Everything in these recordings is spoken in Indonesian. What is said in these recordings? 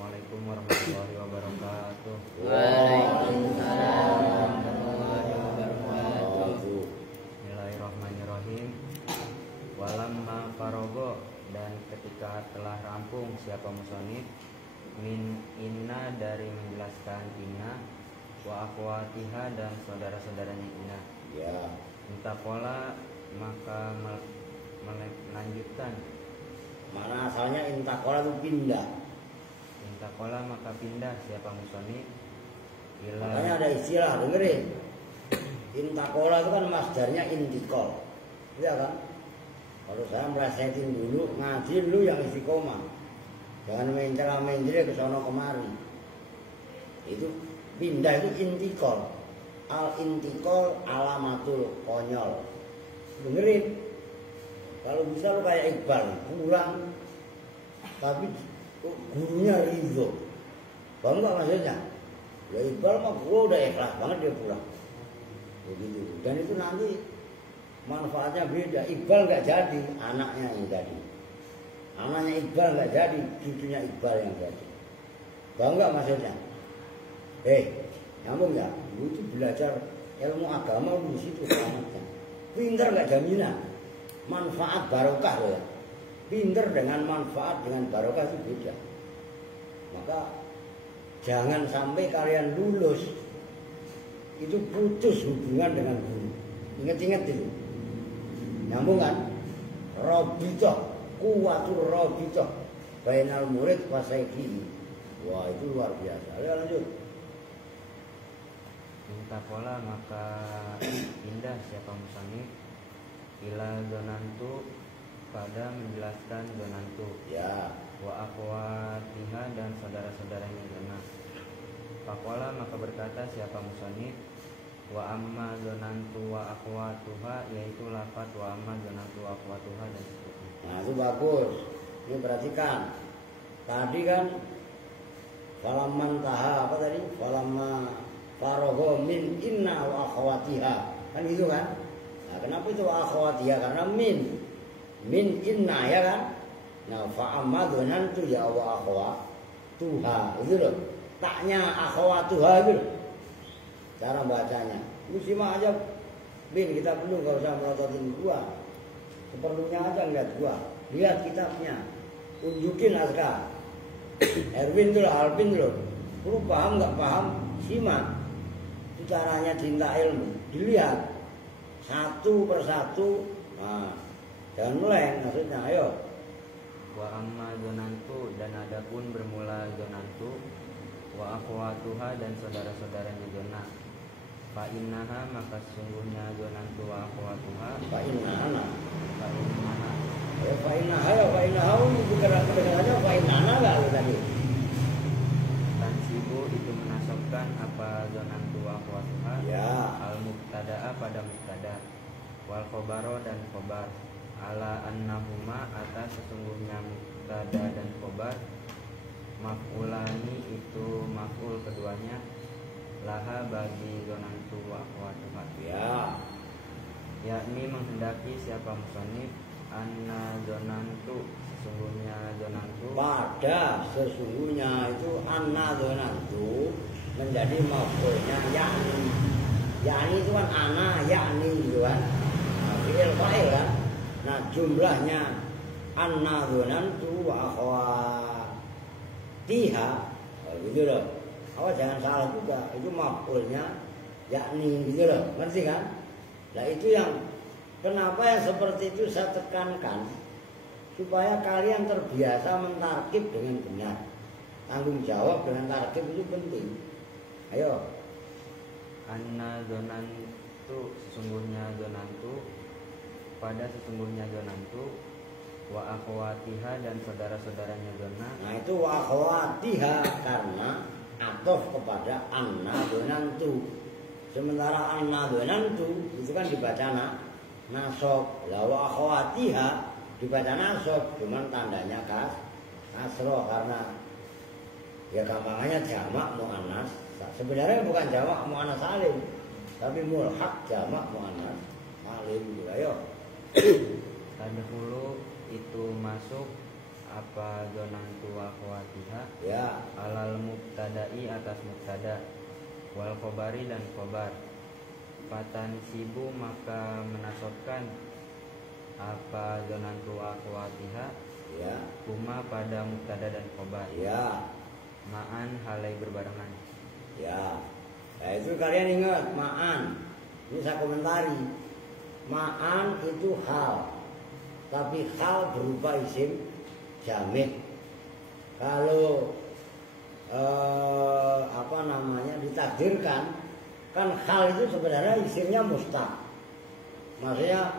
Assalamualaikum warahmatullahi wabarakatuh. Waalaikumsalam warahmatullahi wabarakatuh. Bismillahirrahmanirrahim. Walamma farogo, dan ketika telah rampung siapa musonif min inna, dari menjelaskan inna, wa akhwatiha, dan saudara-saudaranya inna. Ya. Intakola, maka melanjutkan. Mana asalnya intakola itu pindah. Intakola, maka pindah siapa musonif ila. Makanya ada istilah, dengerin. Intakola itu kan masdarnya intikol, iya kan? Kalau saya melesetin dulu, ngaji dulu yang istiqomah, jangan mencela-mencela ke sono kemari. Itu pindah itu intikol. Al intikol alamatul konyol. Dengerin. Kalau bisa lu kayak Iqbal, pulang tapi gurunya ridho. Bangga maksudnya. Ya Iqbal mah guru udah ikhlas banget dia pulang. Begitu. Dan itu nanti manfaatnya beda. Iqbal nggak jadi, anaknya yang jadi. Anaknya Iqbal nggak jadi, cucunya Iqbal yang jadi. Bangga maksudnya. Nyambung nggak? Lu itu belajar ilmu agama di situ selamatnya. Pinter nggak jaminan. Manfaat barokah loh ya. Pinter dengan manfaat dengan barokah itu beda. Maka jangan sampai kalian lulus itu putus hubungan dengan guru. Ingat-ingat itu. Nyambung kan? Robitoh, kuwatur robitoh bainal murid wasaiki. Wah, itu luar biasa. Ayo lanjut. Intakola, maka pindah siapa musonif ila zonantu, pada menjelaskan zonantu. Ya. Wa akhwatiha, dan saudara-saudaranya zona. Fakola, maka berkata siapa musonif wa amma zonantu wa akhwatuha, yaitu lafaz wa amma zonantu wa akhwatuha dan seterusnya. Nah itu bagus. Ini perhatikan. Tadi kan falamman taha, apa tadi? Falamma faragha min inna wa akhwatiha. Kan gitu kan? Nah, kenapa itu wa akhwatiha? Karena min inna, ya kan? Nah, fa'amma dzanantu ya wa akhwatuha. Itu loh. Taknya akhwatuha itu loh. Cara bacanya. Lu simak aja. Bin, kita perlu enggak usah melototin gua. Seperlunya aja ngeliat gua. Lihat kitabnya. Tunjukin naskah. Erwin tuh lah, Alvin loh. Lu paham enggak paham? Simak. Itu caranya cinta ilmu. Dilihat satu persatu. Nah, jangan meleng maksudnya. Ayo. Wa amma zonantu, dan adapun bermula zonantu, wa akhwatuha, dan saudara-saudaranya zona. Fa innaha, maka sesungguhnya zonantu wa akhwatuha. Fa innaha. Ya, Fa innaha bukan kedengarannya fa innaha enggak lu tadi. Tansibu, itu menasabkan apa zonantu wa akhwatuha. Ya. Al mubtada'a, pada mubtada. Wal khobaro, dan khobar. Ala annahuma, atas sesungguhnya mubtada dan khobar. Maf'ulani, itu maf'ul keduanya. Laha, bagi zonantu wa akhwatuha. Ya. Yakni menghendaki siapa musonif anna zonantu, sesungguhnya zonantu. Pada sesungguhnya itu anna dzanantu menjadi maf'ulnya yakni. Yakni itu kan ana, yakni gitu kan. Nah, fi'il fa'il kan. Nah, jumlahnya anna dzanantu wa akhwatiha. Gitu loh. Awas jangan salah juga. Itu maf'ulnya yakni gitu loh. Ngerti kan? Nah, itu yang kenapa yang seperti itu saya tekankan, supaya kalian terbiasa mentarkib dengan benar. Tanggung jawab dengan tarkib itu penting. Ayo. Anna zonantu, sesungguhnya zonantu, pada sesungguhnya zonantu, wa akhwatiha, dan saudara-saudaranya zona. Nah itu wa akhwatiha karena atof kepada anna zonantu. Sementara anna zonantu itu kan dibaca nasab. La wa akhwatiha dibaca nasab, cuman tandanya kasroh karena ya gampangannya jamak muannas. Sebenarnya bukan jamak muannas salim, tapi mulhaq jamak muannas salim. Ayo. Tadkhulu, itu masuk apa zonantu wa akhwatiha. Ya, mubtada'i atas mubtada, wal khobari dan khobar. Fatan sibu maka menasobkan apa zonantu akhwatiha, Ya. huma pada mubtada dan khobar, Ya. ma'an halai berbarengan. Ya. Nah, itu kalian ingat ma'an. Ini saya komentari. Ma'an itu hal. Tapi hal berupa isim jamid. Kalau ditakdirkan, kan hal itu sebenarnya isimnya mustaq. Maksudnya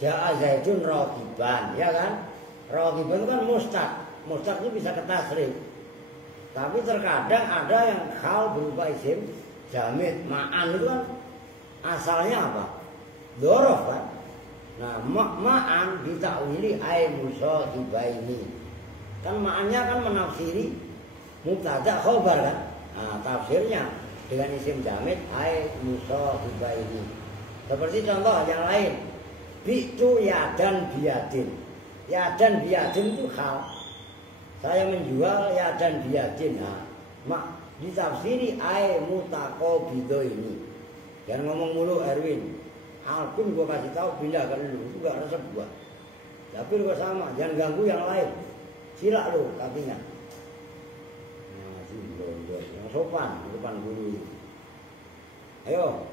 ja'a zaidun raqiban, ya kan? Raqiban itu kan mustaq. Mustaq itu bisa ke tasrif. Tapi terkadang ada yang hal berupa isim jamid. Ma'an itu kan asalnya apa? Dzaraf kan? Nah, ma'an ditakwili ay musahibaini. Kan ma'annya kan menafsiri mubtada khobar kan? Nah, tafsirnya dengan isim jamid ay musahibaini. Seperti contoh yang lain. Bi'tu yadan biyadin. Yadan biyadin itu hal. Saya menjual yadan biyadin. Nah, ditafsiri ay mutaqabidaini. Jangan ngomong mulu Erwin. Alpin gua kasih tahu pindah ke lu, itu gak resep gua. Tapi lu sama, jangan ganggu yang lain. Sila lu kakinya. Nah, yang sopan di depan guru. Ayo.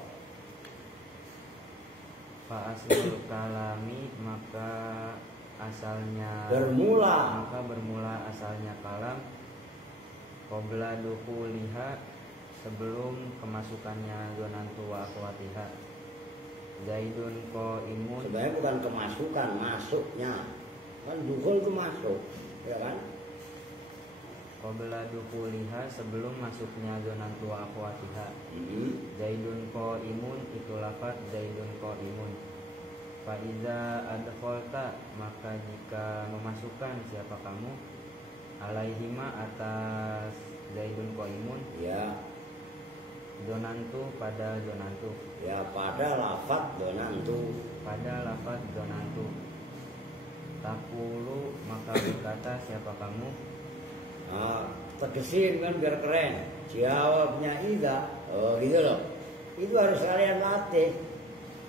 Fa aslul kalami maka bermula asalnya kalam qabla dukhuliha sebelum kemasukannya zonantu wa akhwatiha. Zaidun qaimun. Sebenarnya bukan kemasukan, masuknya. Kan dukhul itu masuk, ya kan? Qabla dukhuliha sebelum masuknya zonantu wa akhwatiha. Zaidun qaimun itu lafaz Zaidun qaimun. Fa iza adkhalta maka jika memasukkan siapa kamu alaihima atas Zaidun qaimun, ya, zonantu pada zonantu, ya, pada lafaz zonantu, pada lafaz zonantu. Takulu maka berkata siapa kamu. Tegesin kan biar keren. Jawabnya Ida. Oh gitu loh. Itu harus kalian latih.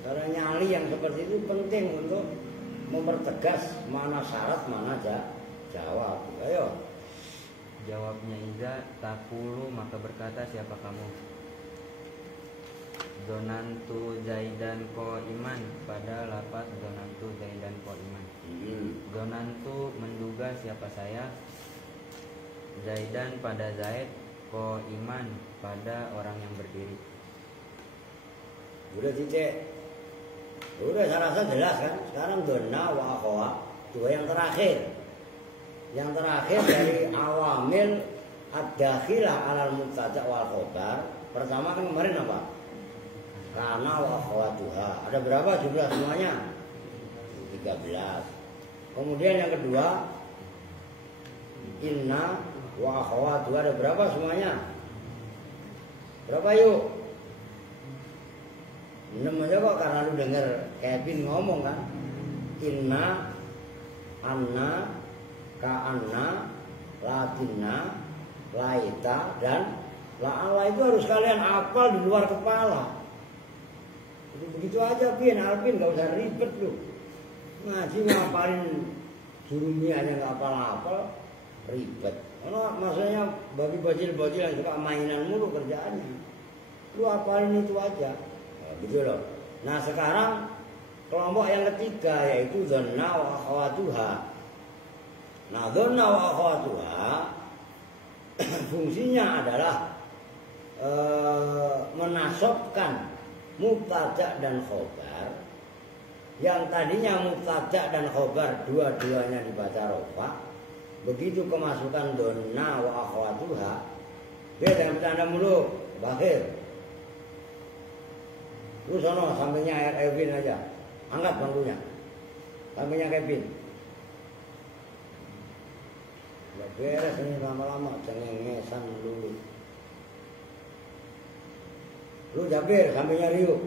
Karena nyali yang seperti itu penting untuk mempertegas mana syarat mana jawab. Ayo. Jawabnya Iza. Takulu maka berkata siapa kamu. Zonantu Zaidan qaiman pada lafaz zonantu Zaidan qaiman. Zonantu menduga siapa saya. Zaidan pada Zaid, qaiman pada orang yang berdiri. Udah titik. Udah saya rasa jelas kan. Sekarang donna wa akhwa. Dua yang terakhir. Yang terakhir dari awamil ad-dakhilah alal mubtada wal khobar. Pertama kan kemarin apa? Kana wa akhwatuha. Ada berapa jumlah semuanya? 13. Kemudian yang kedua inna wa akhwatuha. Ada berapa semuanya? Berapa yuk? 6 aja kok, karena lu denger Kevin ngomong kan. Inna, anna, ka'anna, lakinna, laita, dan la'ala itu harus kalian hafal di luar kepala. Jadi begitu aja Pin, Alvin, gak usah ribet lu. Ngaji ngapalin jurumnya aja gak hafal-hafal, ribet. Karena maksudnya bagi bocil-bocil yang suka mainan mulu kerjaannya. Lu hafalin itu aja. Gitu loh. Nah sekarang kelompok yang ketiga yaitu dhanna wa akhwatuha. Nah dhanna wa akhwatuha fungsinya adalah menasobkan mubtada dan khobar. Yang tadinya mubtada dan khobar dua-duanya dibaca rofa. Begitu kemasukan dhanna wa akhwatuha, dia jangan bercanda mulu, Bakhir. Lu sono sampingnya Kevin aja. Angkat bangkunya. Sampingnya Kevin. Gak beres ini lama-lama. Cengengesan dulu. Lu Jabir sampingnya Rio.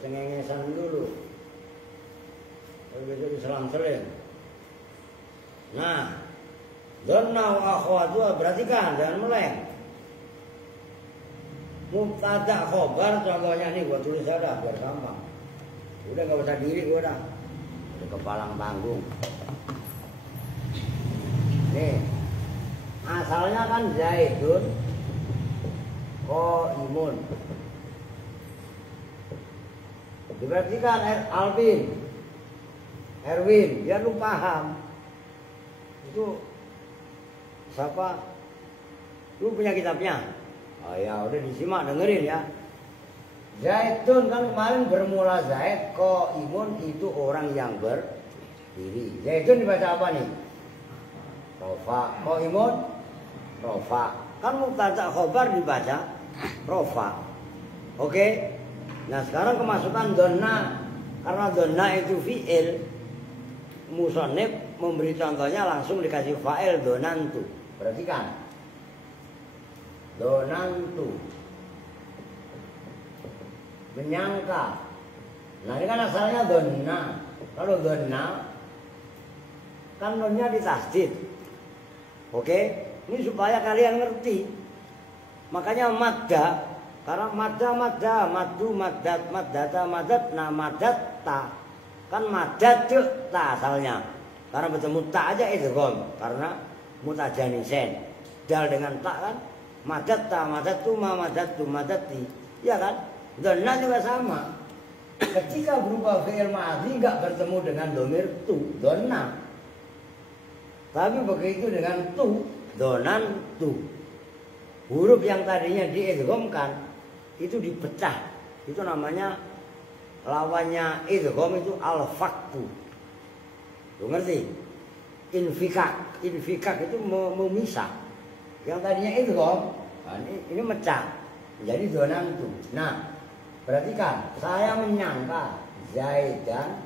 Cengengesan dulu. Kalau besok diselang-seling. Nah, Dhanna wa akhwatuha, perhatikan jangan meleng. Mubtada khobar contohnya nih gua tulis aja biar gampang. Udah enggak usah diri gua dah. Udah kepalang tanggung. Nih. Asalnya kan Zaidun qaimun. Diperhatikan Erwin, biar lu paham. Itu siapa? Lu punya kitabnya? Oh ya, udah disimak dengerin ya. Zaidun kan kemarin bermula Zaid, qaimun itu orang yang berdiri. Zaidun dibaca apa nih? Rofa. Qaimun rofa. Kan mubtada khobar dibaca rofa. Oke? Nah, sekarang kemasukan donna. Karena donna itu fi'il. Musannif memberi contohnya langsung dikasih fa'il donantu. Perhatikan. Donantu. Menyangka. Nah, ini kan asalnya donna. Kalau donna kan donnya ditasdid. Oke? Ini supaya kalian ngerti. Makanya madda, karena madda, maddu, maddat, maddata, maddat, nah maddatta. Kan maddat ta asalnya. Karena bertemu ta aja idgham, karena mutajanisen. Dal dengan ta kan maddatta, maddattu, maddattu, maddati. Ya kan? Dhanna juga sama. Ketika berubah fi'il madhi enggak bertemu dengan domir tu, dhanna. Tapi begitu dengan tu, donan tu, huruf yang tadinya diidghamkan itu dipecah. Itu namanya lawannya idgham itu al-fakku. Lu ngerti? Infikak itu memisah. Yang tadinya idgham, nah ini mecah. Jadi donan tu. Nah, perhatikan, saya menyangka Zaidan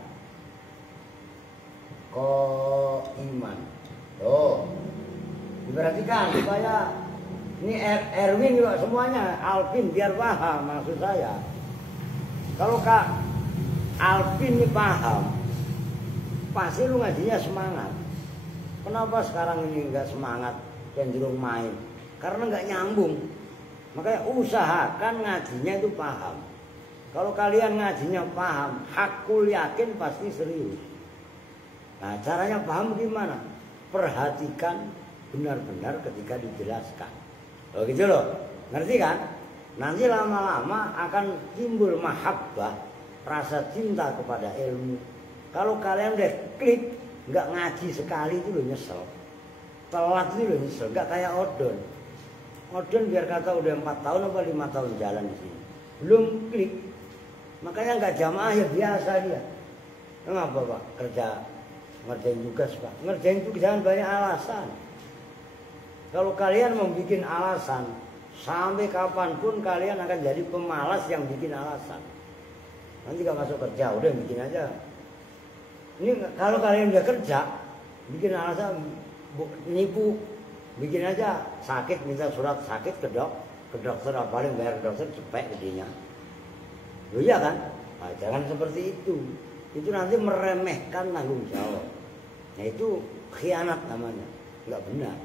qaiman. Tuh. Diperhatikan supaya ini Erwin juga semuanya Alvin biar paham maksud saya. Kalau Kak Alvin ini paham, pasti lu ngajinya semangat. Kenapa sekarang ini enggak semangat, cenderung main? Karena enggak nyambung. Makanya usahakan ngajinya itu paham. Kalau kalian ngajinya paham, hakul yakin pasti serius. Nah, caranya paham gimana? Perhatikan benar-benar ketika dijelaskan. Oh gitu loh. Ngerti kan? Nanti lama-lama akan timbul mahabbah, rasa cinta kepada ilmu. Kalau kalian udah klik, nggak ngaji sekali itu lo nyesel. Telat itu lo nyesel, nggak kayak Odon. Odon biar kata udah 4 tahun apa 5 tahun jalan di sini. Belum klik. Makanya nggak jamaah ya biasa dia. Kenapa Pak? Ngerjain tugas Pak. Ngerjain tugas jangan banyak alasan. Kalau kalian membuat alasan, sampai kapanpun kalian akan jadi pemalas yang bikin alasan. Nanti gak masuk kerja, udah bikin aja. Ini kalau kalian udah kerja, bikin alasan, nipu, bikin aja sakit, minta surat sakit ke dokter, paling bayar ke dokter cepet gedenya. Loh iya kan? Nah, jangan seperti itu. Itu nanti meremehkan tanggung jawab. Nah itu khianat namanya, nggak benar.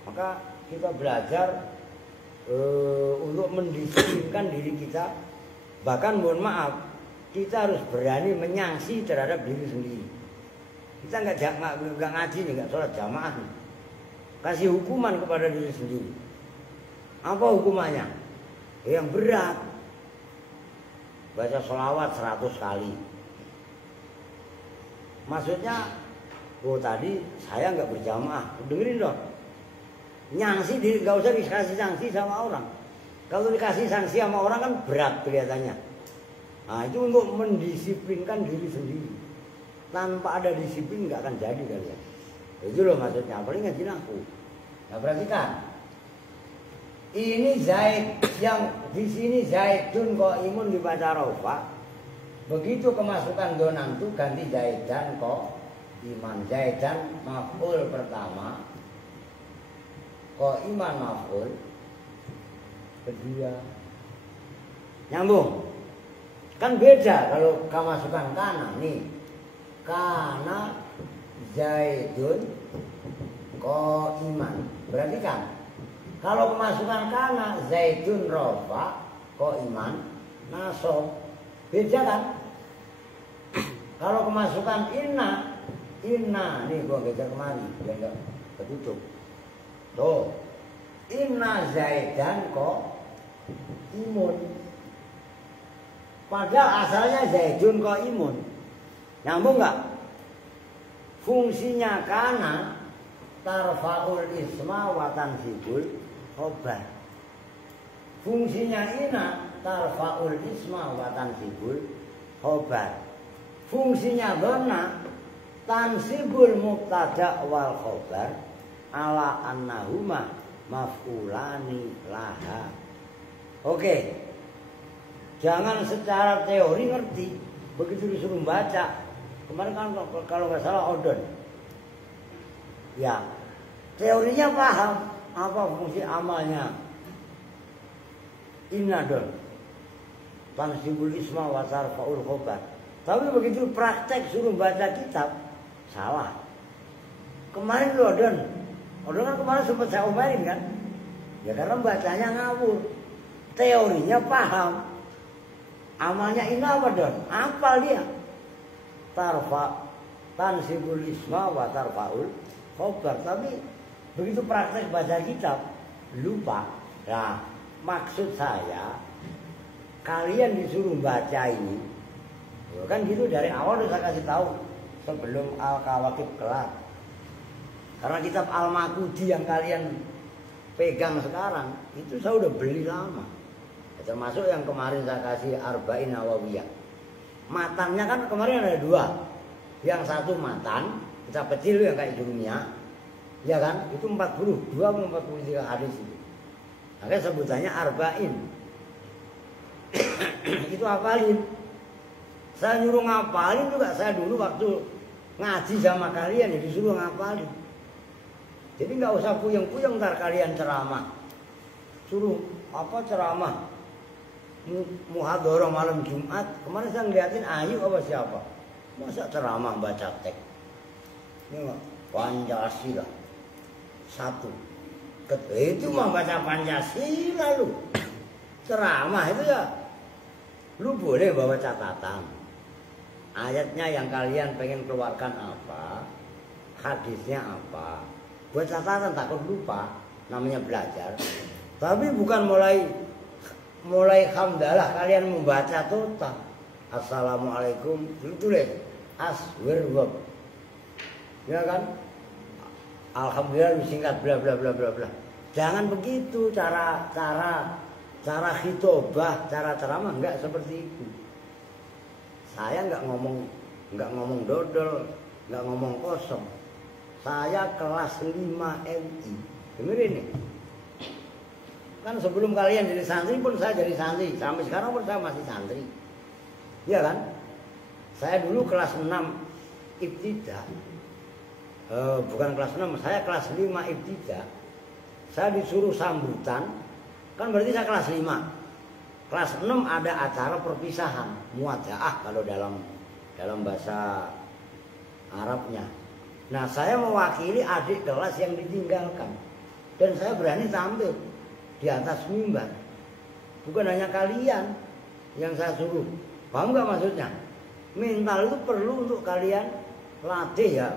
Maka kita belajar untuk mendisiplinkan diri kita. Bahkan mohon maaf, kita harus berani menyangsi terhadap diri sendiri. Kita nggak ngaji nih, nggak sholat jamaah nih. Kasih hukuman kepada diri sendiri. Apa hukumannya? Yang berat. Baca sholawat 100 kali. Maksudnya, tadi saya nggak berjamaah. Dengerin dong. Nyangsi diri, nggak usah dikasih sanksi sama orang. Kalau dikasih sanksi sama orang kan berat kelihatannya. Nah itu untuk mendisiplinkan diri sendiri. Tanpa ada disiplin nggak akan jadi kalian. Itu loh maksudnya. Paling ngaji aku. Nah perhatikan. Ini Zaid yang di sini Zaidun qaimun dibaca rofa. Begitu kemasukan donan itu ganti Zaidan qaiman. Zaidan maf'ul pertama. Qaiman maf'ul kedua. Nyambung. Kan beda kalau kemasukan kana nih. Kana Zaidun qa'iman. Berarti kan kalau kemasukan kana Zaidun rafa qa'iman nasab. Beda kan? Kalau kemasukan inna nih gua geser kemari biar enggak ketutup. Tuh. Inna Zaidan qa'imun. Padahal asalnya Zaidun qa'imun. Nyambung enggak? Fungsinya kana tarfaul isma wa tansibul khobar. Fungsinya ina tarfaul isma wa tansibul khobar. Fungsinya dhanna tansibul mubtada wal khobar ala annahuma maf'ulani laha. Oke. Jangan secara teori ngerti, begitu disuruh baca. Kemarin kan kalau nggak salah odon. Ya, teorinya paham apa fungsi amalnya. Inna don. Tansibul isma wa tarfaul khobar. Tapi begitu praktek suruh baca kitab, salah. Kemarin lu odon kan kemarin sempat saya omelin kan. Ya karena bacanya ngawur. Teorinya paham. Amalnya inna apa don? Apal dia. Tarfa tansibul isma wa tarfaul khobar. Tapi begitu praktek baca kitab lupa. Nah, maksud saya kalian disuruh baca ini. Kan gitu dari awal udah saya kasih tahu sebelum Al-Kawakib kelar. Karena kitab Al-Makudi yang kalian pegang sekarang itu saya udah beli lama. Termasuk yang kemarin saya kasih Arba'in Nawawiyah. Matannya kan kemarin ada 2. Yang satu matan, kitab kecil yang kayak dunia. Ya kan? Itu 42 atau 43 hadis itu. Makanya sebutannya Arba'in. Itu hafalin. Saya nyuruh ngapalin juga, saya dulu waktu ngaji sama kalian ya disuruh ngapalin. Jadi nggak usah puyeng-puyeng ntar kalian ceramah. Suruh apa ceramah? Muhadharah malam Jumat. Kemarin saya ngeliatin Ayu apa siapa? Masa ceramah baca teks? Ini mah Pancasila. 1. Itu mah baca Pancasila lu. Ceramah itu ya. Lu boleh bawa catatan. Ayatnya yang kalian pengen keluarkan apa, hadisnya apa, buat catatan takut lupa, namanya belajar. Tapi bukan mulai hamdalah kalian membaca total. Assalamualaikum, tulis aswirwab, ya kan? Alhamdulillah disingkat bla bla bla bla bla. Jangan begitu cara khitobah, cara ceramah enggak seperti itu. Saya nggak ngomong dodol, nggak ngomong kosong. Saya kelas 5 MI. Dengerin nih. Kan sebelum kalian jadi santri pun saya jadi santri. Sampai sekarang pun saya masih santri. Iya kan? Saya dulu kelas 6 ibtidah. Bukan kelas 6, saya kelas 5 ibtidah. Saya disuruh sambutan. Kan berarti saya kelas 5. Kelas 6 ada acara perpisahan, muadaah kalau dalam bahasa Arabnya. Nah, saya mewakili adik kelas yang ditinggalkan. Dan saya berani tampil di atas mimbar. Bukan hanya kalian yang saya suruh. Paham nggak maksudnya? Mental itu perlu untuk kalian latih ya.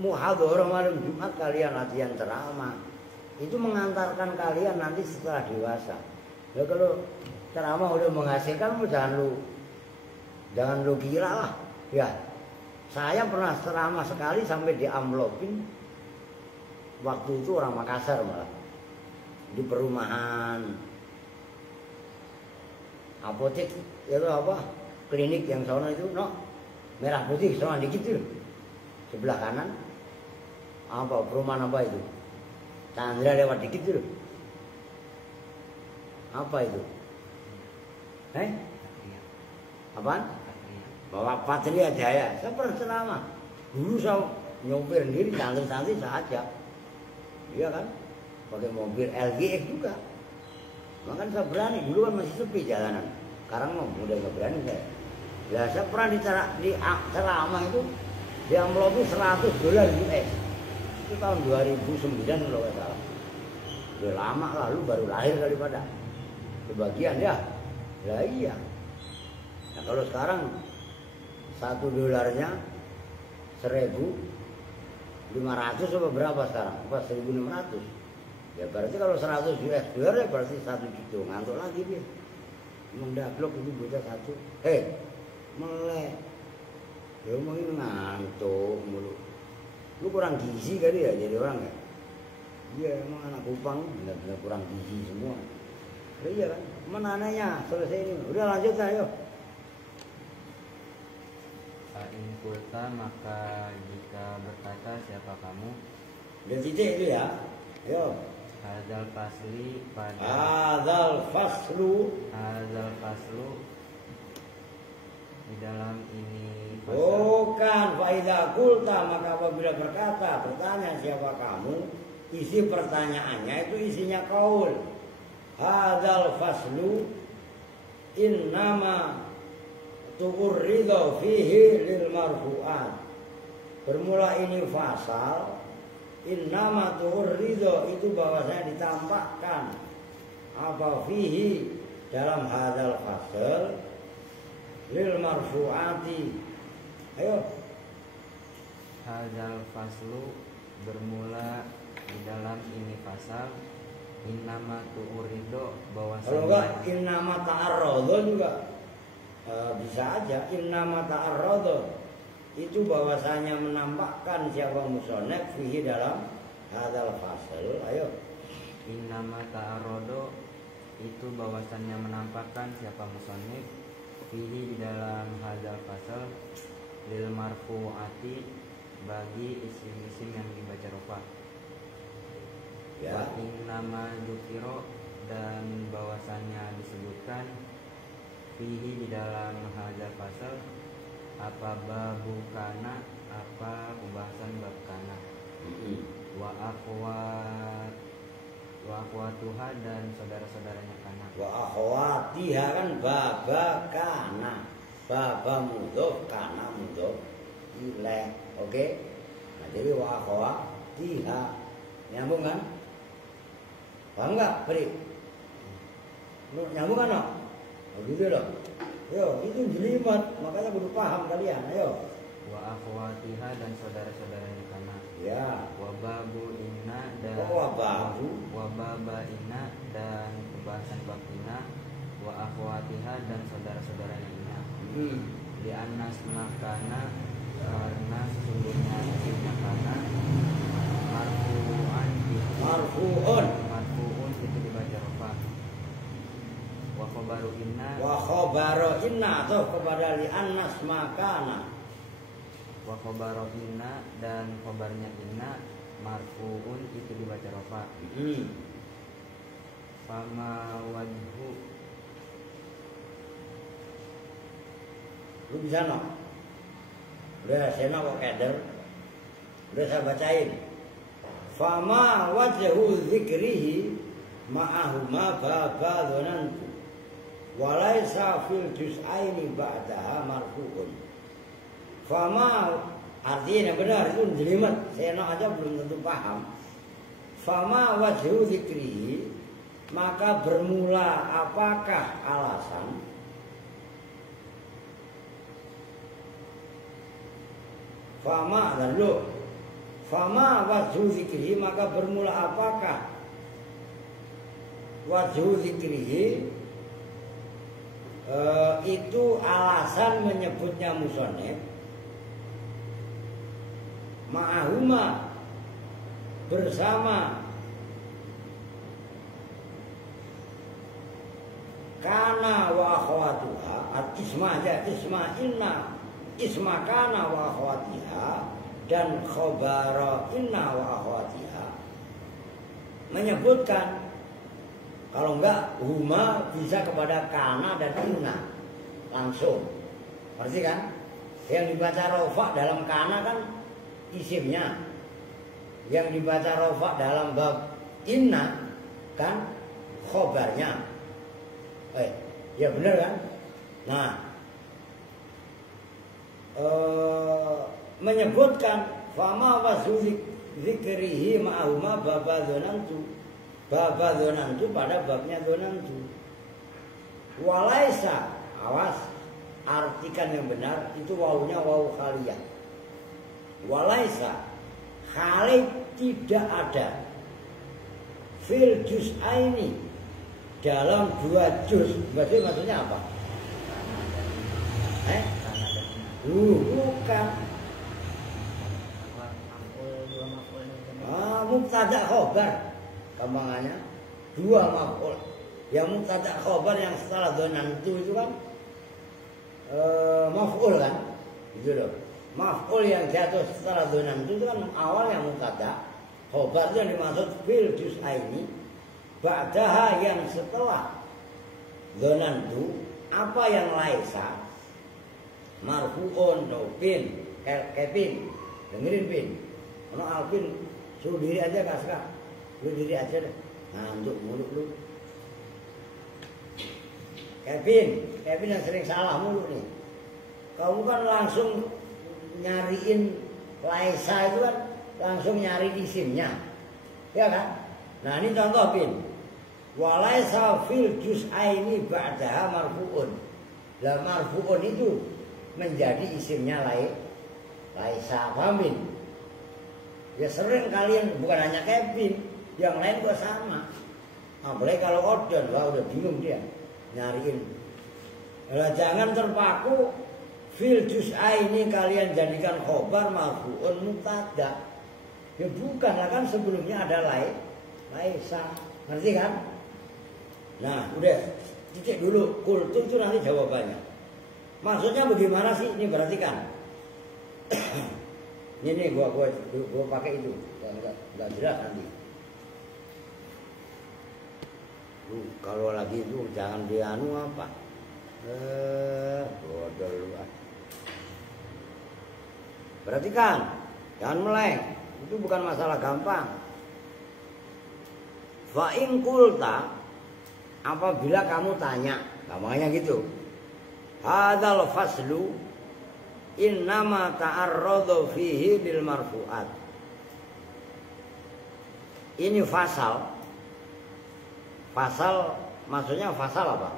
Muhadharah malam Jumat kalian latihan ceramah. Itu mengantarkan kalian nanti setelah dewasa. Ya kalau ceramah udah menghasilkan, jangan lu kira lah. Ya, saya pernah ceramah sekali sampai di amplopin. Waktu itu orang Makassar malah di perumahan apotek itu apa? Klinik yang sana itu, merah putih, sama dikit tuh. Sebelah kanan apa perumahan apa itu? Chandra lewat dikit tuh. Apa itu? Apaan? Bawa Patria Jaya. Saya pernah ceramah. Dulu saya nyopir sendiri, santri-santri saja. Iya kan? Pakai mobil LGX juga. Makanya saya berani. Dulu kan masih sepi jalanan. Sekarang udah nggak berani saya. Ya saya pernah di ceramah itu di amplopin $100 US. Itu tahun 2009 kalau nggak salah. Udah lama lalu baru lahir daripada sebagian ya. Lah iya. Nah kalau sekarang $1 1.500 apa berapa sekarang? Apa 1.600? Ya berarti kalau 100 US dollar ya berarti 1 juta. Ngantuk lagi dia. Mendablok itu bocah satu. Melek. Ya mau ini ngantuk mulu. Lu kurang gizi kali ya jadi orang ya? Iya emang anak Kupang benar-benar kurang gizi semua. Ya, iya kan? Mana anehnya selesai ini. Udah lanjut ayo. In kulta, maka jika berkata siapa kamu, Udah titik itu ya. Ayo. Hadzal fasli pada Hadzal faslu di dalam ini pasal. Bukan faida kulta, maka apabila berkata bertanya siapa kamu, isi pertanyaannya itu isinya qaul. Hadzal faslu innama tu'urridhu fihi lil marfu'at. Bermula ini fasal, innama tu'urridhu itu bahwasanya ditampakkan apa fihi dalam hadzal fasal lil marfu'ati. Ayo. Hadzal faslu bermula di dalam ini pasal. Innama tu'urido Kalau bahwasanya. enggak innama ta'arradha juga bisa aja. Innama ta'arradha itu bahwasanya menampakkan siapa musonef fihi dalam hadzal fasal. Ayo. Innama ta'arodo itu bahwasannya menampakkan siapa musonif fihi di dalam hadzal fasal lil marfu'ati bagi isim-isim yang dibaca rofa. Ya. Wa innama dzukiro dan bahwasannya disebutkan fihi di dalam hadzal fasal apa babu kana, apa pembahasan bab kana. Wa akhwatuha dan saudara-saudaranya kana. Wa akhwatiha kan baba kana. Baba mudhof kana mudhof ilaih. Oke? Nah, jadi wa akhwatiha nyambung kan? Paham enggak, Bri? Nyambung kan? No? Oh, gitu dong. Yo, itu jelimet, makanya kudu paham kalian. Ayo. Wa akhwatiha dan saudara-saudaranya kana. Ya. Wa babu inna dan wa babu. Wa baba inna dan pembahasan bab inna. Wa akhwatiha dan saudara-saudaranya inna. Li annas makana karena sesungguhnya isimnya kana marfu'un itu dibaca rofa. Wa khabaru inna atau kepada li annas makana. Wa khabaru inna dan khabarnya inna marfu'un itu dibaca rofa. Fama wajhu. Lu bisa no? Udah saya kok keder. Udah saya bacain. Fama wajhu dzikrihi ma'ahuma baba dhanantu walaysa fil juz'aini ba'daha marfu'un. Fama artinya benar itu jelimet. Saya aja belum tentu paham. Fama wajhu dzikrihi, maka bermula apakah alasan Fama lalu Fama wajhu zikrihi, maka bermula apakah wajhu zikrihi itu alasan menyebutnya musonef ma'ahuma bersama kana wa akhwatuha isma aja isma inna isma kana wa akhwatiha dan khobara inna wa akhwatiha menyebutkan. Kalau enggak huma bisa kepada kana dan inna langsung. Berarti kan yang dibaca rofa dalam kana kan isimnya, yang dibaca rofa dalam bab inna kan khobarnya. Ya benar kan? Nah, menyebutkan fama zikrihi ma'ahuma baba dzonantu. Baba dzonantu pada babnya dzonantu. Walaisa, awas, artikan yang benar itu wawunya wawu khaliyah. Walaisa, khali tidak ada fil juz'aini dalam dua juz. Berarti maksudnya apa? Bukan. Mubtada khobar. Kembangannya dua maf'ul. Yang mubtada khobar yang setelah dzonantu itu kan maf'ul kan? Gitu loh. Maf'ul yang jatuh setelah dzonantu itu kan awalnya mubtada. Khobar itu yang dimaksud fil juz'aini. Ba'daha yang setelah dzonantu apa yang laisa marfu'un pin kepin dengerin pin ono alpin suruh diri aja kasih lu diri aja deh ngantuk mulut lu Kevin yang sering salah mulu nih kamu kan langsung nyariin laisa itu kan langsung nyari isimnya ya kan nah ini contoh pin walaisa fil juz'aini ba'daha marfu'un lah marfu'un itu menjadi isimnya laisa, paham bin? Ya sering kalian bukan hanya Kevin, yang lain juga sama. Apalagi kalau order, wah udah bingung dia nyariin. Nah, jangan terpaku fil juz'aini kalian jadikan khobar marfu'un mubtada. Ya bukan lah kan sebelumnya ada laisa, ngerti kan? Nah udah titik dulu kultur itu nanti jawabannya. Maksudnya bagaimana sih? Ini perhatikan. ini gua pakai itu. Enggak jelas nanti. Kalau lagi itu jangan dianu apa? Bodoh lu. Perhatikan, jangan meleng. Itu bukan masalah gampang. Fa in qulta apabila kamu tanya, gampangnya gitu. Hadzal faslu innama ta'arradu fihi bil marfu'at. Ini fasal. Fasal maksudnya fasal apa?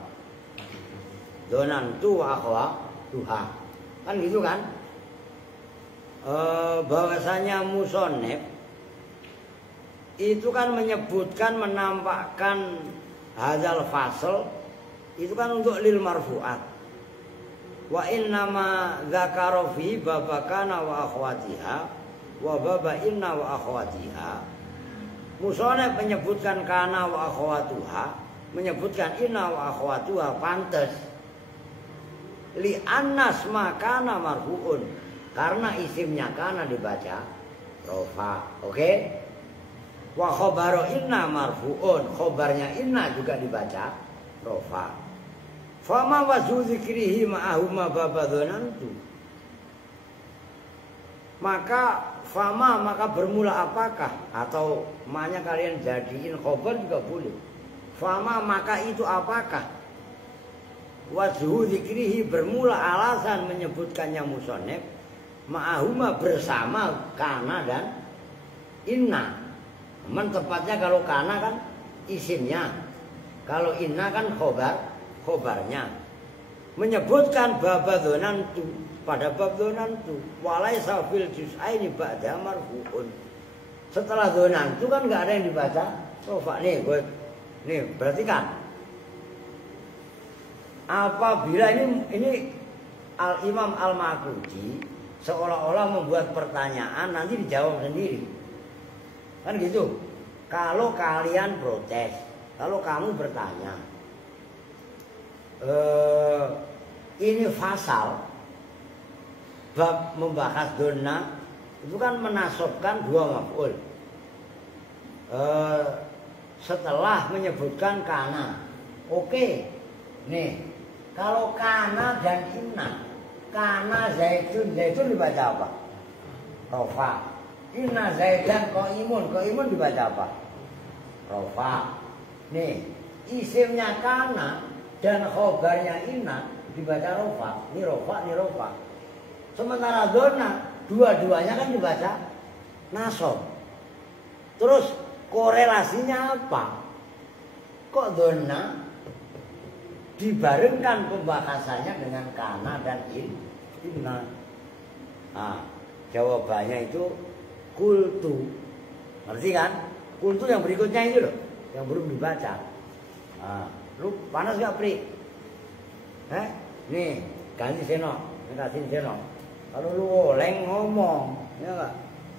Dzonantu wa akhwatuha. Kan gitu kan? Bahwasanya musonef itu kan menyebutkan menampakkan hadzal fasal itu kan untuk lil marfu'at. Wa innama dzakara fi babakana wa akhwatiha wa baba inna wa akhwatiha. Musonef menyebutkan kana wa akhwatuha, menyebutkan inna wa akhwatuha pantas. Li annas makana marfu'un, karena isimnya kana dibaca rofa. Oke? Wa khabaru inna marfu'un, khabarnya inna juga dibaca rofa. Fama wazu zikrihi ma'ahuma babadzonantu. Maka bermula apakah atau maknya kalian jadiin khobar juga boleh. Fama maka itu apakah? Wazu zikrihi bermula alasan menyebutkannya musonef ma'ahuma bersama kana dan inna. Tepatnya kalau kana kan isimnya. Kalau inna kan khobarnya menyebutkan babadzonantu pada bab dzonantu walaisa fil juz'aini ba'da marfu'un. Setelah dzonantu kan enggak ada yang dibaca rofa. Nih perhatikan. Apabila ini Al-Imam Al-Maghribi seolah-olah membuat pertanyaan nanti dijawab sendiri. Kan gitu. Kalau kalian protes, kalau kamu bertanya ini fasal bab membahas donna itu kan menasobkan dua maf'ul setelah menyebutkan kana. Oke, nih kalau kana dan inna, kana zaitun dibaca apa? Rofa. Inna zaidan qaimun dibaca apa? Rofa. Nih isimnya kana dan khobarnya inna dibaca rofa. Ini rofa. Sementara donna dua-duanya kan dibaca nasob. Terus korelasinya apa? Kok dona dibarengkan pembahasannya dengan kana dan inna? Nah, jawabannya itu kultu. Ngerti kan? Kultu yang berikutnya itu loh, yang belum dibaca. Nah, lu panas gak Pri? Nih, ganti seno, kasih seno. Kalau lu oleng ngomong, ya enggak?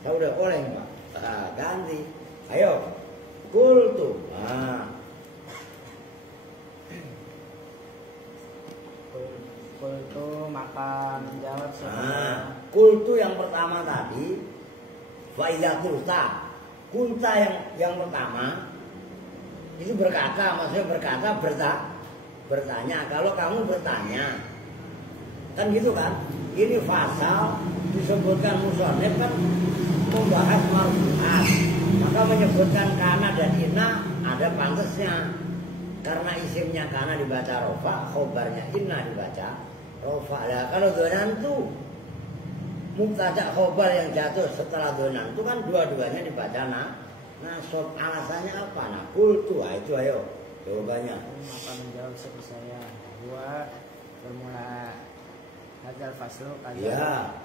Saya udah oleng Pak. Nah, ganti. Ayo, kultu. Nah. Kultu maka menjawab Nah, kultu yang pertama tadi, faidah kulta. Kulta yang pertama itu berkata, maksudnya bertanya. Kalau kamu bertanya, kan gitu kan? Ini fasal disebutkan musonef kan membahas marfu'at, maka menyebutkan kana dan inna ada pantasnya. Karena isimnya kana dibaca rofa, khobarnya inna dibaca rofa. Nah, kalau donantu mubtada khobar yang jatuh setelah donantu kan dua-duanya dibaca nasab. Alasannya apa? Nah, kultu. Itu ayo jawabannya. maka menjawab seperti saya. Gua bermula Hazal faslu Iya.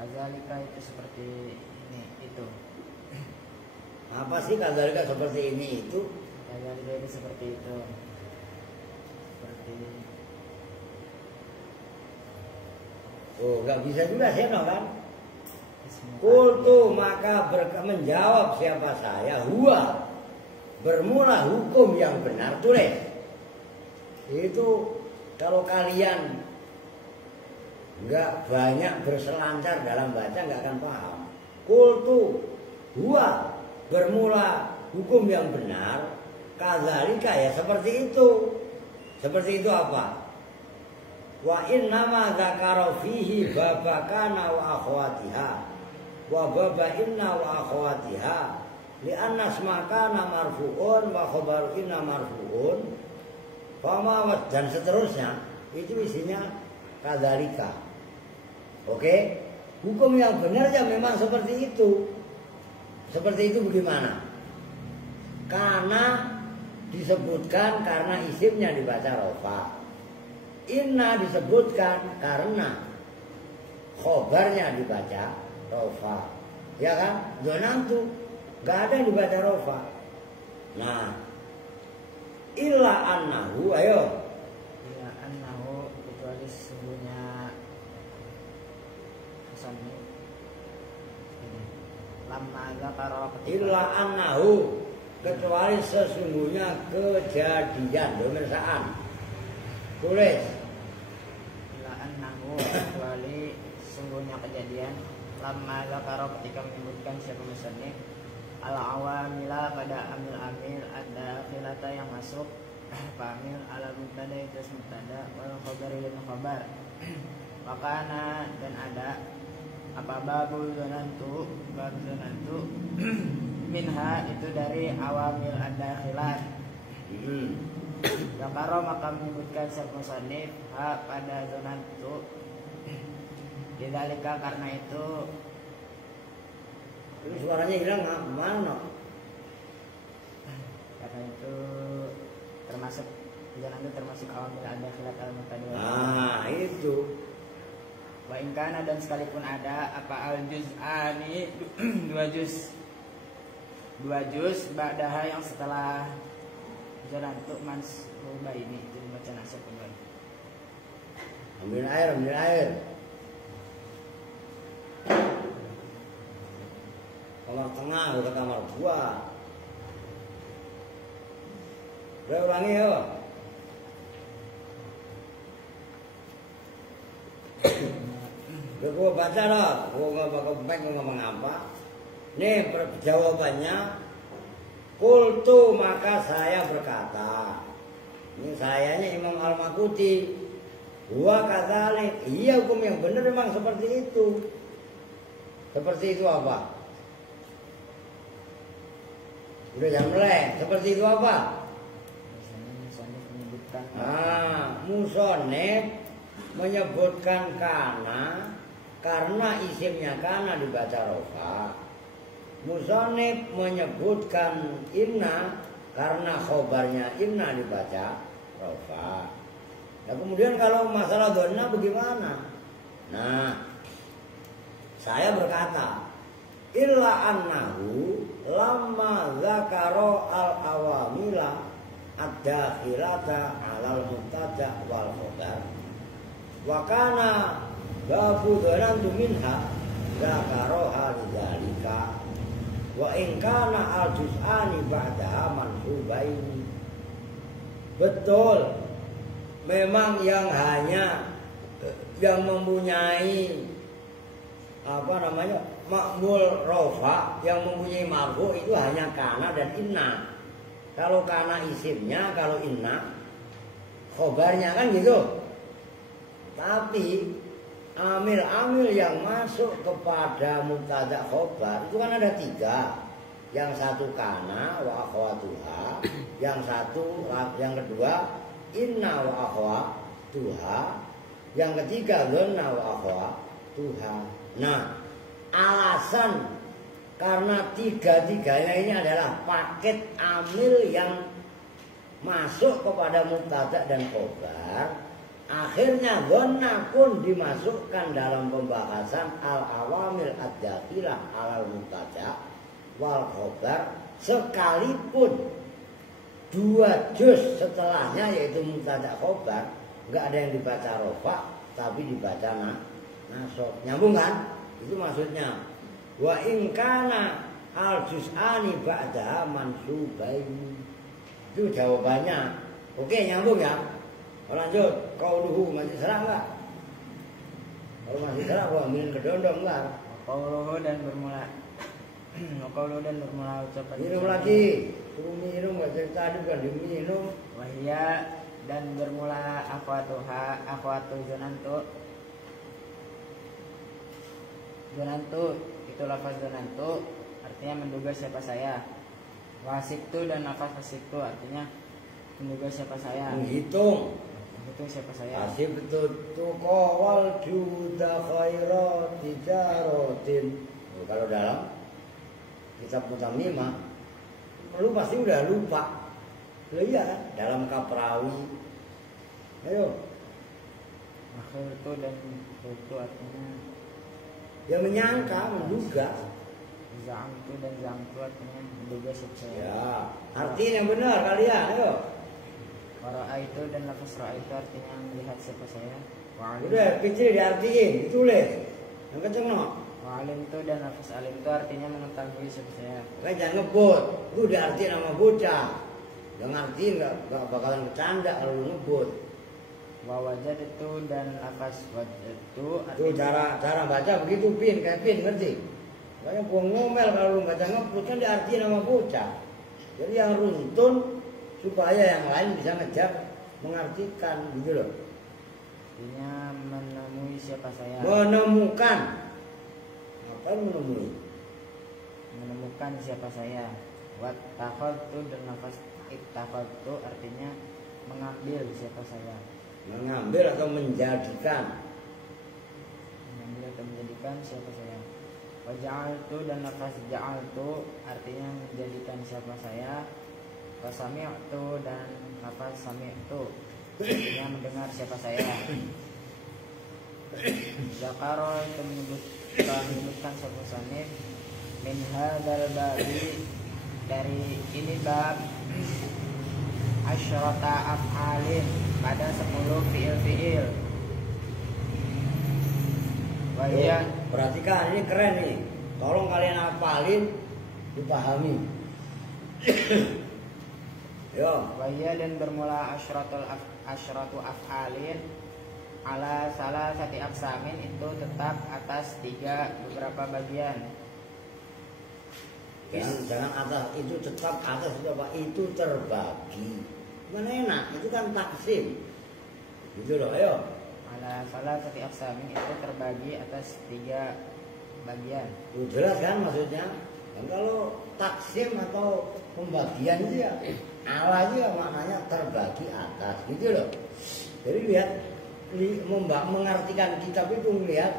Kazalika itu seperti ini itu. Apa sih kadzalika seperti ini itu? Kazalika itu seperti itu. Seperti Oh, nggak bisa juga seno kan? ismu Kultu maka menjawab siapa saya, huwa bermula hukum yang benar. Tulis itu. Kalau kalian nggak banyak berselancar dalam baca nggak akan paham. Kultu huwa bermula hukum yang benar. Kadzalika ya seperti itu. Seperti itu apa? Wa innama dzakara fihi babakana wa akhwatiha wa baba inna wa akhwatiha li'anna smakana marfu'un wa khabaru inna marfu'un fama dan seterusnya. Itu isinya kadzalika. Oke? Hukum yang benar ya memang seperti itu. Seperti itu bagaimana? Karena disebutkan karena isimnya dibaca rofa. Inna disebutkan karena khobarnya dibaca rofa. Ya kan? Donantu gak ada yang dibaca rofa. Nah, illa annahu, ayo. ila annahu kecuali sesungguhnya pesannya ini lama zakara Illa annahu, kecuali sesungguhnya kejadian, pemirsaan. Tulis. ila annahu kecuali sesungguhnya kejadian lama zakara ketika menyebutkan siapa pesannya al awamila pada amil ada khilata yang masuk pamil ala mubtada itu mubtada wal khabar dan khabar makana dan ada apa babul zonantu minha itu dari awamil ada khilat Zakaro maka menyebutkan siapa musannif ha pada zonantu didalika karena itu. Ini suaranya hilang mana? Karena itu termasuk jalan itu termasuk awamil ada khilat al-mubtada. Nah, itu. Wa ingkana dan sekalipun ada apa al-juz'ani dua juz ba'daha yang setelah jalan untuk mansubah ini itu dibaca nasab kembali. Ambil air. Kamar tengah ke kamar gua. Udah ulangi ya, Pak. Udah gua baca loh, gua nggak bakal baik ngomong apa. Nih jawabannya, kultu maka saya berkata. Ini sayanya Imam Al-Makuti. Gua kadzalik. Iya, hukum yang benar memang seperti itu. Seperti itu apa? Udah jangan melek. Seperti itu apa? Misalnya musannif menyebutkan musonef menyebutkan kana karena isimnya kana dibaca rofa. musonib menyebutkan inna karena khobarnya inna dibaca rofa. Nah kemudian kalau masalah donna bagaimana? Nah, saya berkata, illa annahu lamma zakaro al-awamila ad-dakhilata alal mubtada wal khabar wa kana babu dhanantu minha zakaroha lidzalika wa in kana al-juz'ani ba'daha mansubaini. Betul, memang yang hanya yang mempunyai makmul rofa, yang mempunyai marfu itu hanya kana dan inna. Kalau kana isimnya, kalau inna khobarnya, kan gitu. Tapi amil-amil yang masuk kepada mubtada khobar itu kan ada 3. Yang satu kana wa akhwatuha, yang kedua inna wa akhwatuha, yang ketiga dhanna wa akhwatuha. Nah, alasan karena 3-tiganya ini adalah paket amil yang masuk kepada mubtada dan khobar, akhirnya dhanna pun dimasukkan dalam pembahasan al-awamil ad-dakhilah alal mubtada wal khobar, sekalipun 2 juz setelahnya yaitu mubtada khobar enggak ada yang dibaca rofa tapi dibaca nasab. Nyambung kan? Itu maksudnya. Wa in kana al juz'ani ba'da mansubain. Itu jawabannya. Oke, nyambung ya. Lanjut, qauluhu masih serah enggak? Kalau masih serah gua ambilin kedondong enggak? Qauluhu dan bermula qauluhu dan bermula ucapan minum lagi. Suruh minum enggak dari tadi bukan diminum. Wahia dan bermula akhwatu zonantu itu lafaz zonantu artinya menduga siapa saya. Wasiktu dan lafaz wasiktu artinya menduga siapa saya. Menghitung siapa saya. Asibtu tuqawal juda khairat tijarotin. Kalau dalam kitab Mutamimah lu pasti udah lupa. Loh iya, dalam Kaprawi. Ayo. Akhir itu dan itu artinya yang menyangka, menduga. Zam itu dan zam itu artinya menduga siapa. Ya, artinya benar kalian, ayo. Ra'a itu dan lafaz ra'a itu artinya melihat siapa saya. Udah, kecil diartiin, ditulis. Yang kenceng no. Alim itu dan lafaz alim itu artinya mengetahui siapa saya. Kan jangan ngebut, lu diartiin sama bocah. Yang ngertiin nggak bakalan bercanda kalau lu ngebut. Wajad itu dan lafaz wajad itu artinya cara baca begitu pin, kayak pin, ngerti? Makanya gua ngomel kalau lu baca ngebut kan diartiin sama bocah. Jadi yang runtun supaya yang lain bisa ngejar mengartikan gitu loh. Artinya menemui siapa saya. Menemukan. Apa menemui? Menemukan siapa saya. Wattakhadtu dan lafaz ittakhadtu artinya mengambil siapa saya. Mengambil atau menjadikan. Mengambil atau menjadikan siapa saya. Waja'altu dan lafaz ja'altu artinya menjadikan siapa saya. Wasami'tu dan lafaz sami'tu artinya mendengar siapa saya. Zakaro itu menyebutkan satu sanif min hadzal babi dari ini bab asyrata af'alin pada 10 fiil-fiil. Wahia perhatikan ini keren nih. Tolong kalian hafalin, dipahami. Yo. Wahia dan bermula asyratu af'alin ala salah sati aksamin itu tetap atas 3 beberapa bagian. Jangan atas, itu tetap atas itu apa? Itu terbagi. Mana enak? Itu kan taksim. Gitu loh, ayo. Ala salah sati aksamin itu terbagi atas 3 bagian. Itu jelas kan maksudnya? Dan kalau taksim atau pembagian itu ya ala aja maknanya terbagi atas, gitu loh. Jadi lihat mengartikan kitab itu melihat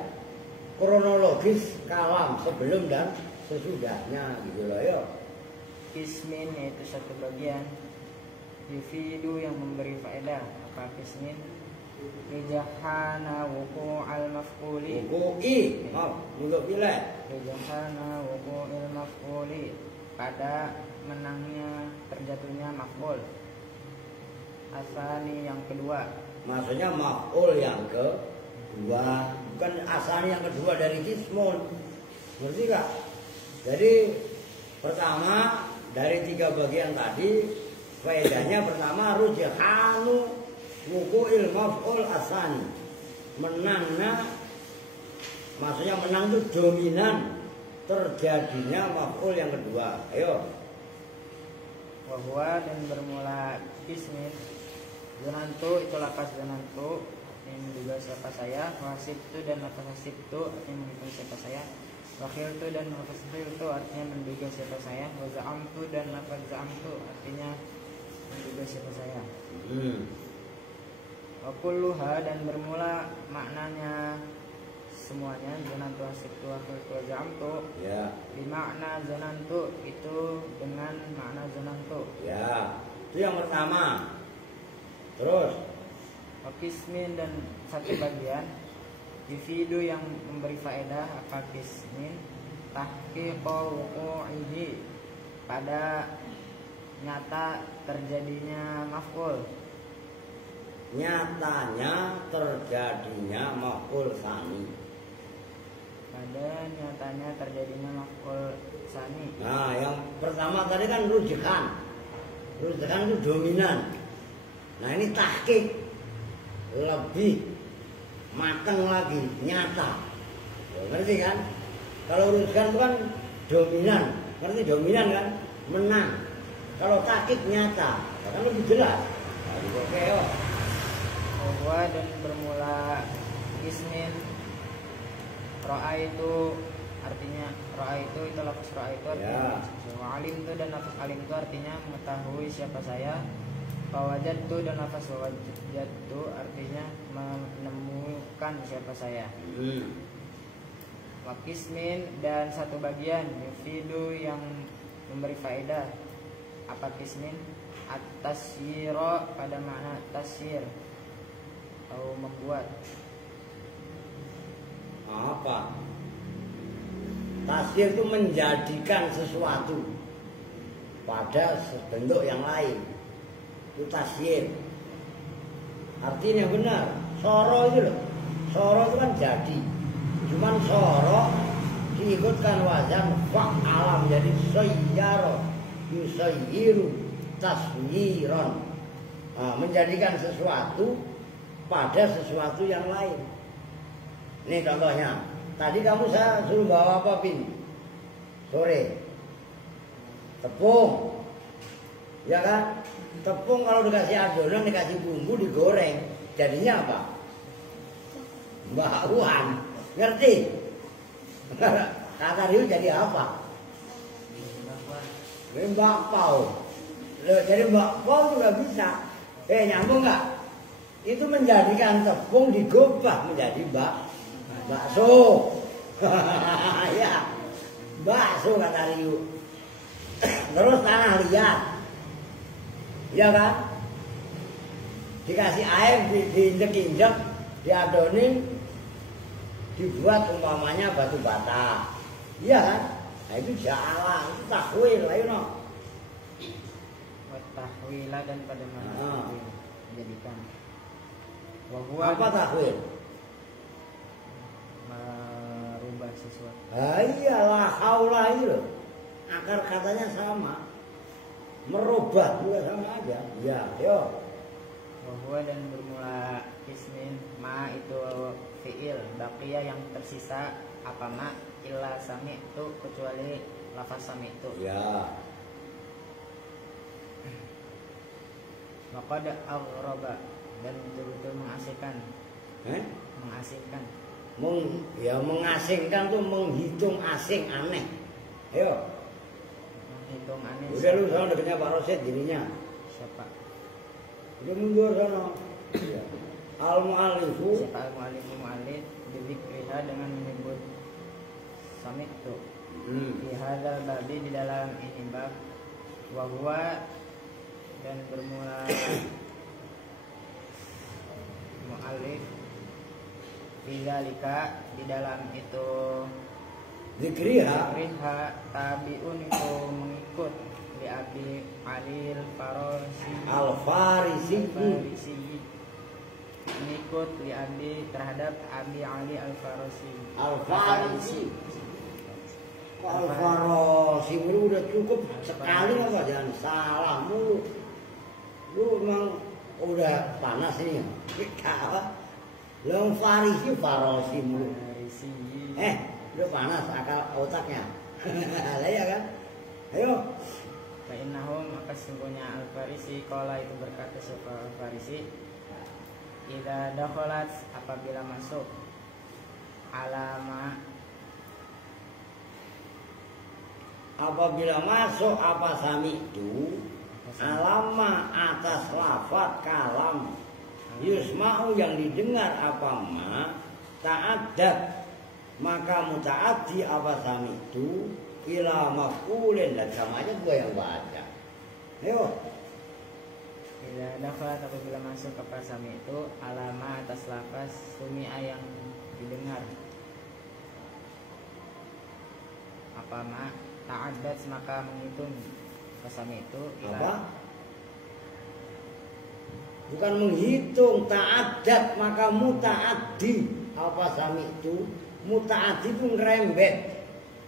kronologis kalam sebelum dan sesudahnya gitu loh ya. Kismin yaitu satu bagian. Yufidu yang memberi faedah. Apa kismin? Rijahana wuku al maf'uli. Wuku'i, untuk pilih. Rijahana wuku il maf'uli, pada menangnya terjatuhnya maf'ul. Asani yang kedua. Maksudnya maf'ul yang kedua, bukan asani yang kedua dari kismun. Ngerti gak? Jadi pertama dari 3 bagian tadi, faedahnya pertama rujhanu wuku'il maf'ul asani, menangnya, maksudnya menang itu dominan terjadinya maf'ul yang kedua. Ayo. Wahwa dan bermula kismin. Zanantu itu lapas zanantu yang menduga siapa saya. Wasibtu dan lapas wasibtu artinya menghitung siapa saya. Wakhiltu dan lapas khiltu artinya menduga siapa saya. Waza'amtu dan lapas za'amtu artinya menduga siapa saya. Wakulluha dan bermula maknanya semuanya. Zanantu wasibtu wakhiltu waza'amtu Ya. Bimakna zanantu itu dengan makna zanantu. Ya. Itu yang pertama. Terus Kismin dan satu bagian. Yufidu yang memberi faedah. Apa kismin? Tahqiqu wuqu'ihi, pada nyata terjadinya maf'ul. nyatanya terjadinya maf'ul tsani. Pada nyatanya terjadinya maf'ul tsani. Nah, yang pertama tadi kan rujukan. Rujukan itu dominan. Nah, ini tahqiq, lebih matang lagi, nyata. Ngerti kan? Kalau rujukan itu kan dominan. Ngerti dominan kan? Menang. Kalau tahqiq nyata, kan lebih jelas. Nah, oke, yo. Bahwa dan bermula ismin. Ro'a itu artinya lafaz ro'a itu artinya alim itu, dan lafaz alim itu artinya mengetahui siapa saya. Wajadtu dan lafaz wajadtu artinya menemukan siapa saya. Wakismin dan satu bagian. Yufidu yang memberi faedah. Apa kismin? At-tasyira pada makna tasyir atau membuat. Apa? Tasyir itu menjadikan sesuatu pada bentuk yang lain. Itu tasyir. Artinya benar. Soro itu loh. Soro itu kan jadi. Cuman soro diikutkan wazan fa'alam, jadi sayyaro, yusayyiru, tasyiron. Nah, menjadikan sesuatu pada sesuatu yang lain. Ini contohnya. Tadi kamu saya suruh bawa apa, Pin? Sore. Tepung. Ya kan? Tepung kalau dikasih adonan, dikasih bumbu, digoreng, jadinya apa? Bakwan. Ngerti? Kata dia jadi apa? Bakpao. Jadi bakpao juga bisa. Nyambung nggak? Itu menjadikan tepung digobah menjadi bakso. Ya, bakso kata Riu. Terus tanah liat, ya kan? Dikasih air, diinjek-injek, diadonin, dibuat umpamanya batu bata, iya kan? Nah itu ja'ala, itu takwil, ayo no. Tahwila dan pada mana menjadikan. Apa takwil? Merubah sesuatu. Iyalah, haula itu loh. Akar katanya sama. Merubah juga sama aja. Ya, yo. Bahwa dan bermula ismin. Ma itu fi'il. Baqiya yang tersisa. Apa ma? Illa sami itu, kecuali lafaz sami itu. Ya. Maqad aghraba, dan betul-betul mengasingkan. Mengasingkan. Mengasingkan tuh menghitung asing, aneh. Ayo. Menghitung aneh. Udah lu sana dekatnya Pak Rosid dirinya. Siapa? Udah mundur sana. Al-mu'alifu. Siapa al-mu'alifu mu'alif? Bibikriha dengan menyebut sami itu. Di hadzal babi di dalam ini bab wa huwa dan bermula mu'allif bidzalika di dalam itu Zikriha tabiun itu mengikut di Abi Ali Al-Farisi mengikut li Abi terhadap Abi Ali Al-Farisi. Kok Al-Farisi lu udah cukup sekali apa, jangan salah mulu. Lu emang udah panas ini ya. Apa? Lu Farisi mulu. Lu panas akal otaknya. Lah ya kan? Ayo. Fa innahum maka sesungguhnya Al-Farisi qala itu berkata sapa Al-Farisi idza dakhalat apabila masuk apabila masuk apa sami itu alama atas lafaz kalam yusma'u yang didengar apa ma ta'addad maka mutaaddi apa sami itu ila maf'ulin dan sama aja gua yang baca. Ayo. Bila dakhalat apabila masuk ke sami itu alama atas lafaz sumi'a yang didengar apa ma ta'addad maka menghitung sami itu ila apa? Bukan menghitung ta'addad maka muta'addi apa sami itu muta'addi itu ngerembet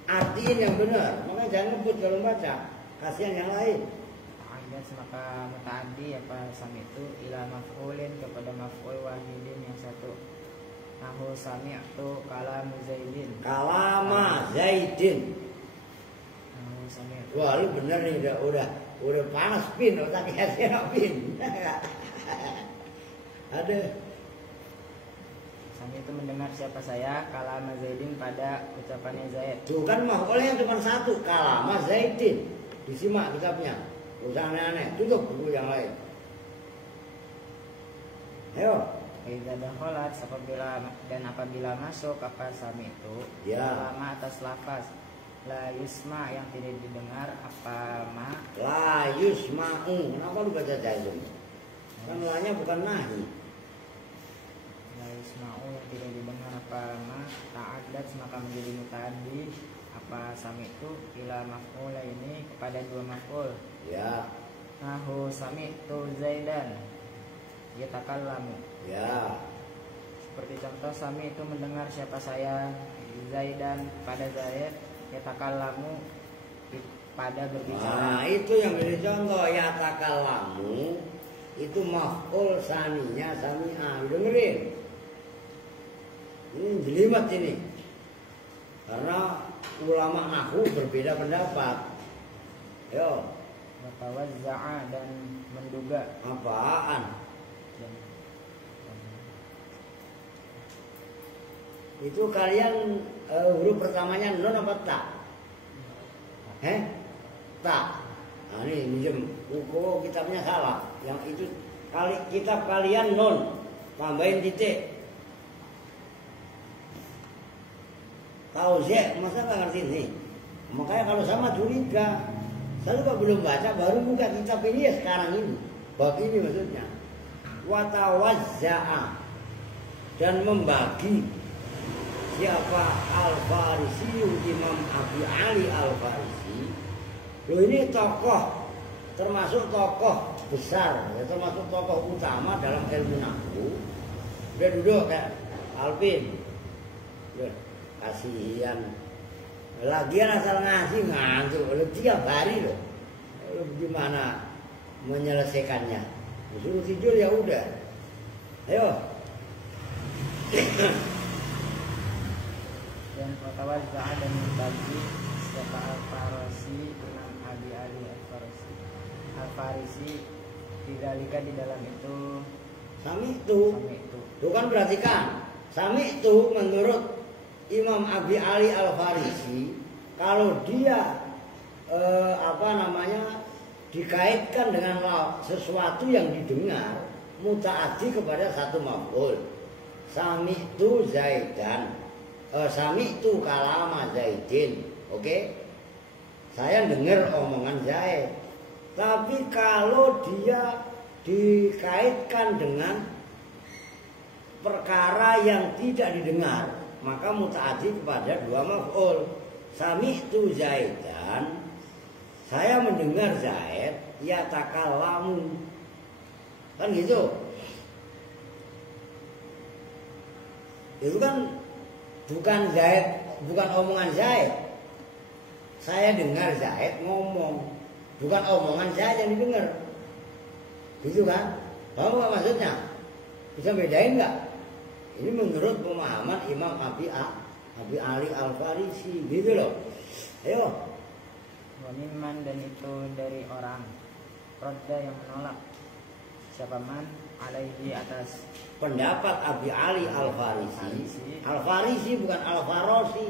artiin yang benar, makanya jangan ngebut kalau baca, kasihan yang lain. Ta'addad maka muta'addi apa sami itu ila maf'ulin kepada maf'ul wahidin yang satu. Nahu sami'tu kalam Zaidin. Kalama Zaidin. Nahu sami'tu. Wah, lu bener nih udah panas pin otaknya siapa pin. Ada. Sami itu mendengar siapa saya kalam Zaidin pada ucapannya Zaid. Tuh kan maf'ulnya cuma satu, kalama Zaidin. Disimak kitabnya. Usah aneh-aneh, tutup buku yang lain. Ayo. Idza dakhalat apabila masuk apa sami itu ya. Lama atas lafaz la yusma yang tidak didengar apa ma la yusma'u. Kenapa lu baca jazm? Kan lanya bukan nahi. La yusma'u yang tidak didengar apa ma ta'addad maka menjadi muta'addi apa sami itu ila maf'ul ini kepada dua maf'ul. Ya. Nahu sami itu Zaidan yatakallamu. Ya. Seperti contoh sami itu mendengar siapa saya Zaidan pada Zaid yatakallamu pada berbicara. Nah, itu yang menjadi contoh yatakallamu itu maf'ul saninya sami'a. Dengerin. Ini jelimet ini. Karena ulama nahwu berbeda pendapat. Yo. Watawazza'a dan menduga. Apaan? Itu kalian huruf pertamanya non apa tak? Tak. Nah ini minjem buku kitabnya salah. Yang itu kitab kalian non, tambahin titik. Tahu sih, masa nggak ngerti nih? Makanya kalau sama curiga, saya juga belum baca, baru buka kitab ini ya sekarang ini. Bab ini maksudnya. Watawazza'a dan membagi. Siapa Al-Farisi, Imam Abi Ali Al-Farisi. Loh ini tokoh, termasuk tokoh besar, ya, termasuk tokoh utama dalam ilmu nahwu. Dia duduk kayak Alvin. Loh, kasihan. Lagian asal ngasih ngantuk, loh, tiap hari loh. Loh, gimana menyelesaikannya? Suruh tidur ya udah. Ayo. Dan watawazza'a dan membagi siapa Al-Farisi Imam Abi Ali Al-Farisi didzalika di dalam itu Sami itu. Bukan perhatikan. Sami itu menurut Imam Abi Ali Al-Farisi kalau dia dikaitkan dengan sesuatu yang didengar mutaaddi kepada satu maf'ul. Sami itu Zaidan. Sami itu kalama Zaidin. Oke? Saya dengar omongan Zaid. Tapi kalau dia dikaitkan dengan perkara yang tidak didengar, maka mutaaddi kepada dua maf'ul. Sami'tu Zaidan, saya mendengar Zaid yatakallamu. Kan gitu. Itu kan bukan Zaid, bukan omongan Zaid. Saya dengar Zaid ngomong, bukan omongan Zaid yang didengar. Gitu kan? Tahu nggak maksudnya? Bisa bedain nggak? Ini menurut pemahaman Imam Abi Ali Al-Farisi, gitu loh. Ayo. Wamiman, dan itu dari orang Rodda yang menolak. Siapa man alaihi, atas pendapat Abi Ali Al-Farisi. Al-Farisi bukan Al-Farosi.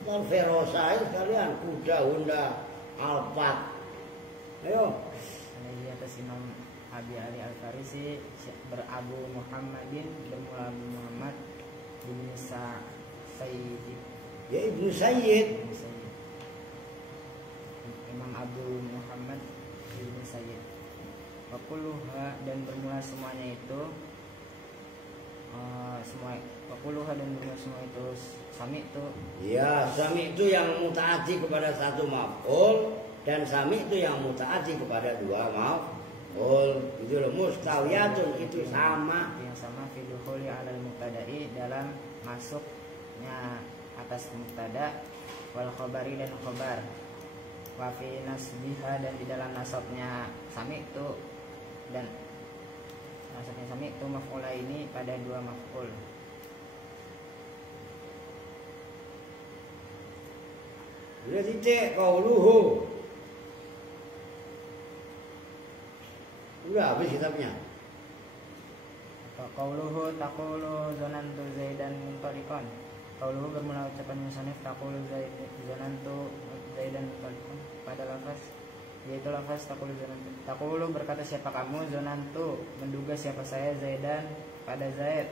Al-Ferosa itu sekalian kuda, Honda, Alphard. Ayo. Alaihi, atas Imam Abi Ali Al-Farisi berabu Muhammadin, bermula Abu Muhammad bin Sayyid. Ya Ibnu Sayyid. Imam Abu Muhammad bin Sayyid. Wakuluha, dan bermula semuanya itu wakuluha, dan bermula semua itu sami itu. Ya, sami itu yang mutaaddi kepada satu maf'ul, dan sami itu yang mutaaddi kepada dua maf'ul. Itu loh, mustawiyatun, itu sama. Yang sama fidukhuli alal mubtada'i, dalam masuknya atas mubtada, wal khobari, dan khobar, wa fi nasbiha, dan di dalam nasabnya sami itu, dan nasabnya sami itu maf'ula ini pada dua maf'ul. Udah titik qauluhu. Udah habis kitabnya. Qauluhu taqulu zanantu Zaidan muntaliqan. Qauluhu bermula ucapan musannif taqulu zanantu Zaidan muntaliqan pada lafaz, yaitu lafaz taqulu zanantu. Taqulu, berkata siapa kamu, zanantu, menduga siapa saya, Zaidan pada Zaid,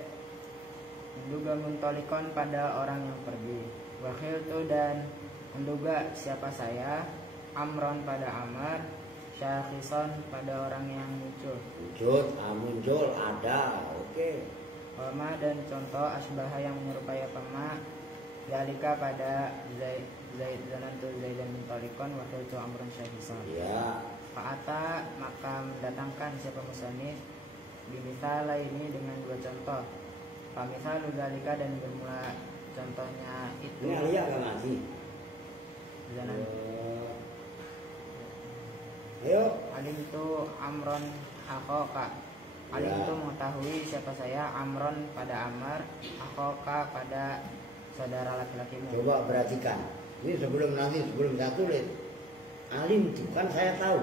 menduga muntaliqan pada orang yang pergi, wa khiltu, dan menduga siapa saya, Amron pada Amr, syakhisan pada orang yang muncul. Muncul ada, oke. Wama, dan contoh asbaha yang menyerupai apa ma, dalika pada Zaid zanantu Zaidan muntaliqan wa khiltu Amron syakhisan. Ya. Fa'ata, maka mendatangkan siapa musannif bimithala ini dengan dua contoh. Famithalu dalika, dan bermula contohnya itu. Ini Alia gak ngaji? Zanan. Ayo. Alim tu Amron akhoka. Alim tu mengetahui siapa saya, Amron pada Amr, akhoka pada saudara laki-lakimu. Coba perhatikan. Ini sebelum saya tulis. Alim tu kan saya tahu.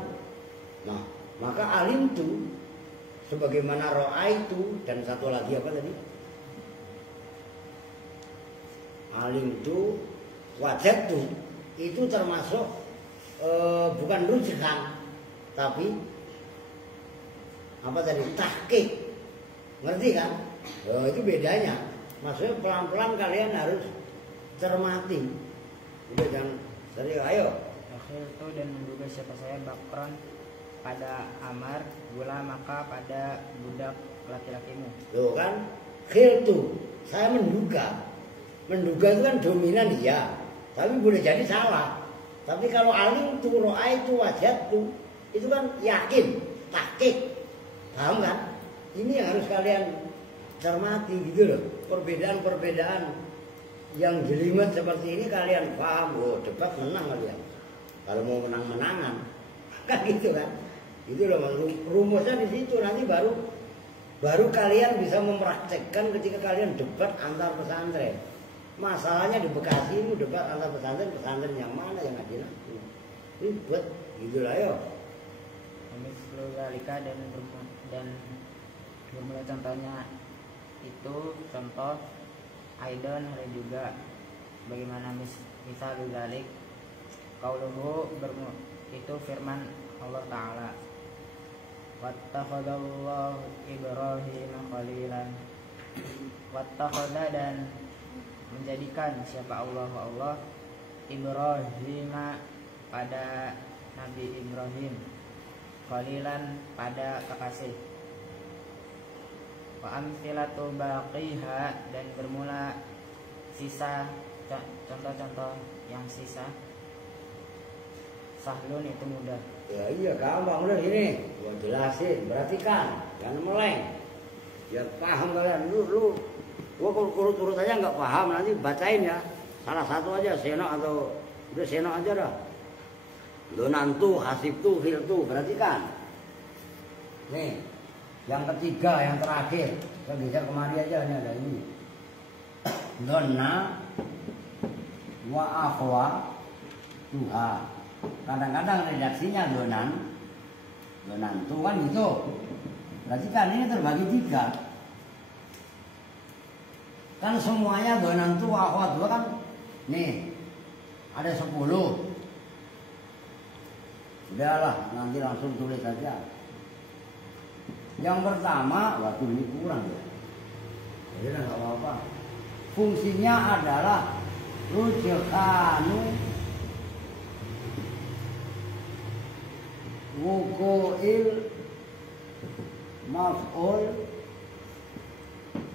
Nah, maka alim tu sebagaimana ro'aitu, dan satu lagi apa tadi? Alim tu, wajadtu, itu termasuk bukan rujhan, tapi apa tadi, tahqiq. Ngerti kan? Itu bedanya. Maksudnya pelan-pelan kalian harus cermati. Udah jangan serius, ayo. Akhir itu, dan menduga siapa saya, Bakron pada Amar, gula maka pada budak laki-lakimu. Tuh kan, khiltu, saya menduga. Menduga itu kan dominan dia, tapi boleh jadi salah. Tapi kalau alim tu, ro'aitu, wajadtu, itu kan yakin, tahqiq. Paham kan? Ini yang harus kalian cermati gitu loh. Perbedaan-perbedaan yang jelimet seperti ini kalian paham. Oh, debat menang kalian. Kalau mau menang-menangan, kan gitu kan? Itu loh, rumusnya di situ. Nanti baru kalian bisa mempraktekkan ketika kalian debat antar pesantren. Masalahnya di Bekasi ini debat antar pesantren yang mana yang adil? Ribet, gitulah yo. Mislu zalika, dan bermula contohnya itu, contoh Aidon ada juga bagaimana misal zalik qauluhu, itu firman Allah Ta'ala, wattakhadallahu Ibrahim khalilan. Wattakhadha, dan menjadikan siapa Allah Ibrahim pada Nabi Ibrahim, qalilan pada kekasih. Wa amthilatu baqiha, dan bermula sisa contoh-contoh yang sisa. Sahlun itu mudah. Ya iya gampang udah ini. Gua jelasin, perhatikan, jangan meleng. Ya paham kalian, gua urut-urut aja nggak paham nanti bacain ya. Salah satu aja seno atau udah seno aja dah. Donantu, hasibtu, filtu, perhatikan. Nih, yang ketiga, yang terakhir. Saya geser kemari aja, ini ada ini. Donna wa akhwa tuha. Kadang-kadang redaksinya donantu kan gitu. Perhatikan ini terbagi 3. Kan semuanya donantu wa akhwa tuha kan. Nih, ada 10. Udahlah, nanti langsung tulis saja. Yang pertama, waktu ini kurang ya. Jadi nggak apa-apa. Fungsinya adalah rujukanu wuku'il maf'ul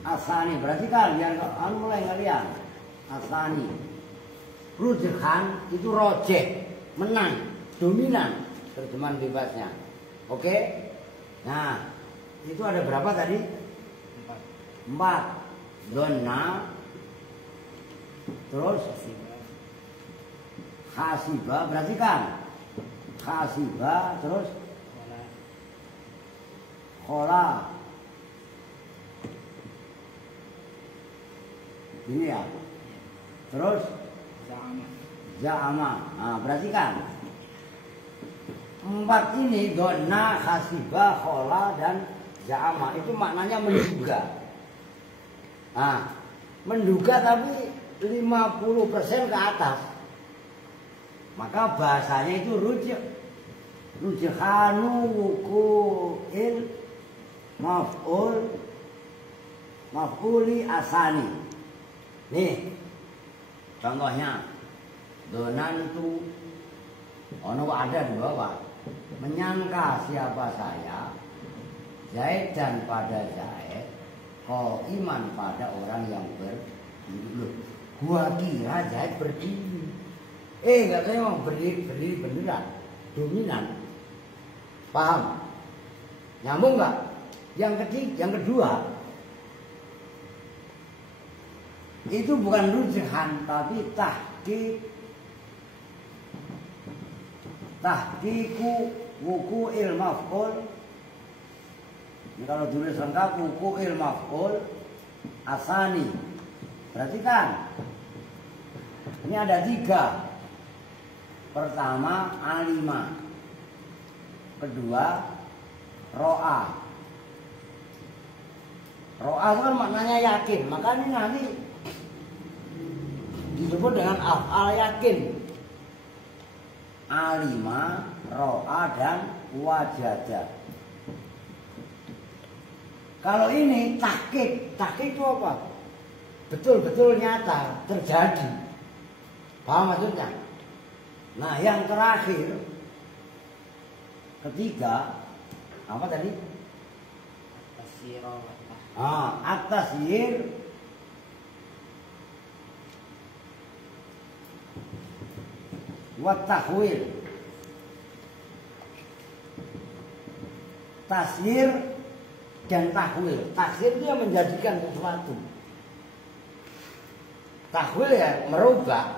asani. Perhatikan biar mulai kalian. Asani. Rujukan itu rojek, menang, dominan, terjemahan bebasnya. Oke? Nah, itu ada berapa tadi? 4. Donna, terus hasiba, perhatikan. Hasiba, terus khola. Ini ya. Terus Za'ama. Nah, perhatikan. 4 ini donna, hasiba, khola, dan za'ama. Itu maknanya menduga. Nah, menduga tapi 50% ke atas. Maka bahasanya itu rujhanu wuku'il maf'uli asani. Nih, contohnya donantu, ono ada di bawah. Menyangka siapa saya, Zaid dan pada Zaid, kau iman pada orang yang berdiri. Gua kira Zaid berdiri. Enggak, saya mau berdiri beneran, dominan. Paham? Nyambung nggak? Yang kedua, itu bukan rujukan tapi tahqiqu wuku'il maf'ul. Ini kalau tulis lengkap wuku'il maf'ul asani. Perhatikan. Ini ada 3. Pertama alima. Kedua ro'a. Ro'a itu kan maknanya yakin. Maka ini nanti disebut dengan af'al yakin. Alima, ro'a, dan wajada. Kalau ini tahqiq. Tahqiq itu apa? Betul-betul nyata, terjadi. Paham maksudnya? Nah, yang terakhir, ketiga, apa tadi? At-tasyir wa tahwil. Tasyir dan tahwil. Tasyir itu yang menjadikan sesuatu. Tahwil ya merubah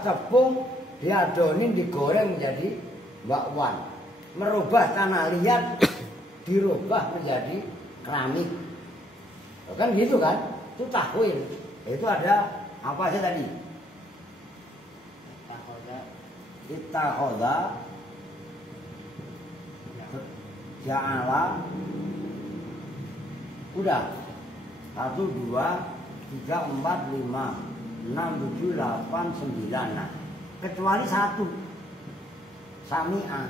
tepung diadonin digoreng menjadi bakwan. Merubah tanah liat dirubah menjadi keramik. Kan gitu kan? Itu tahwil. Itu ada apa sih tadi? Ittakhadha, ja'ala. Udah. 1, 2, 3, 4, 5, 6, 7, 8, 9. Nah, kecuali 1. Sami'a.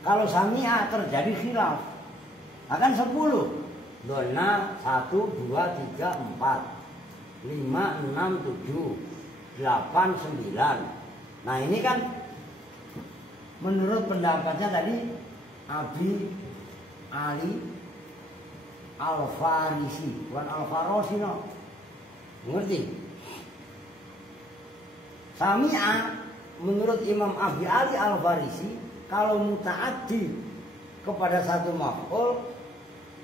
Kalau sami'a terjadi khilaf, akan 10. Dona 1, 2, 3, 4, 5, 6, 7, 8, 9. Nah ini kan menurut pendapatnya tadi Abi Ali Al-Farisi, bukan Al-Farosi, no. Mengerti? Sami'a menurut Imam Abi Ali Al-Farisi, kalau muta'addi kepada satu maf'ul,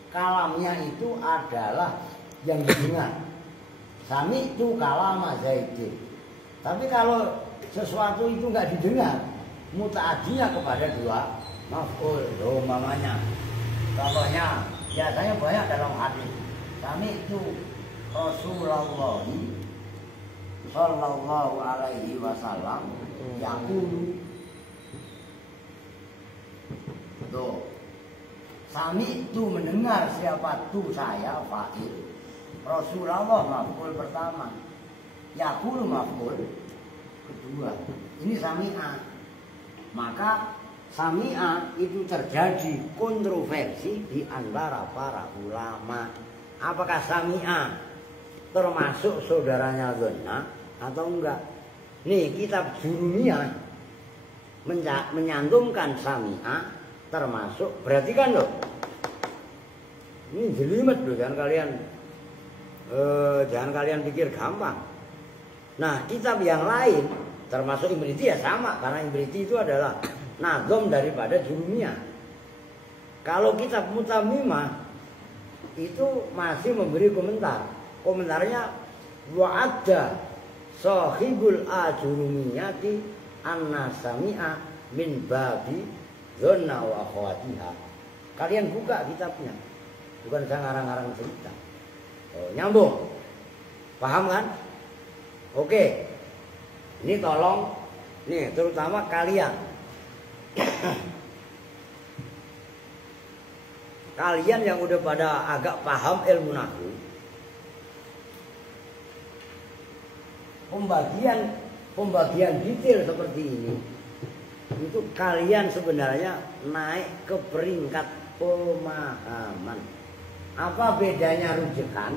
kalamnya itu adalah yang didengar. Sami itu kalama Zaidin. Tapi kalau sesuatu itu nggak didengar, muta'addinya kepada dua maf'ul. Umpamanya, contohnya biasanya banyak dalam hadis. Sami itu Rasulullah Sallallahu alaihi wasallam yaqulu. Tuh. Sami itu mendengar, siapa tuh saya fa'il. Rasulullah maf'ul pertama. Yaqulu maf'ul kedua. Ini sami'a. Maka sami'a itu terjadi kontroversi di antara para ulama. Apakah sami'a termasuk saudaranya Dhanna atau enggak? Nih kitab Jurumiyah menyantumkan sami'a termasuk, berarti kan loh, ini jelimet loh, jangan kalian pikir gampang. Nah kitab yang lain termasuk Imriti ya sama, karena Imriti itu adalah nazom daripada Jurumiyah. Kalau kitab Mutamimah itu masih memberi komentar. Komentarnya wa'adda sahibul ajurumiyati anna sami'a min babi Dhanna wa akhwatiha. Kalian buka kitabnya, bukan saya ngarang-ngarang cerita. Oh, nyambung, paham kan? Oke, ini tolong, nih terutama kalian, kalian yang udah pada agak paham ilmu nahwu, pembagian detail seperti ini, itu kalian sebenarnya naik ke peringkat pemahaman. Apa bedanya rujukan?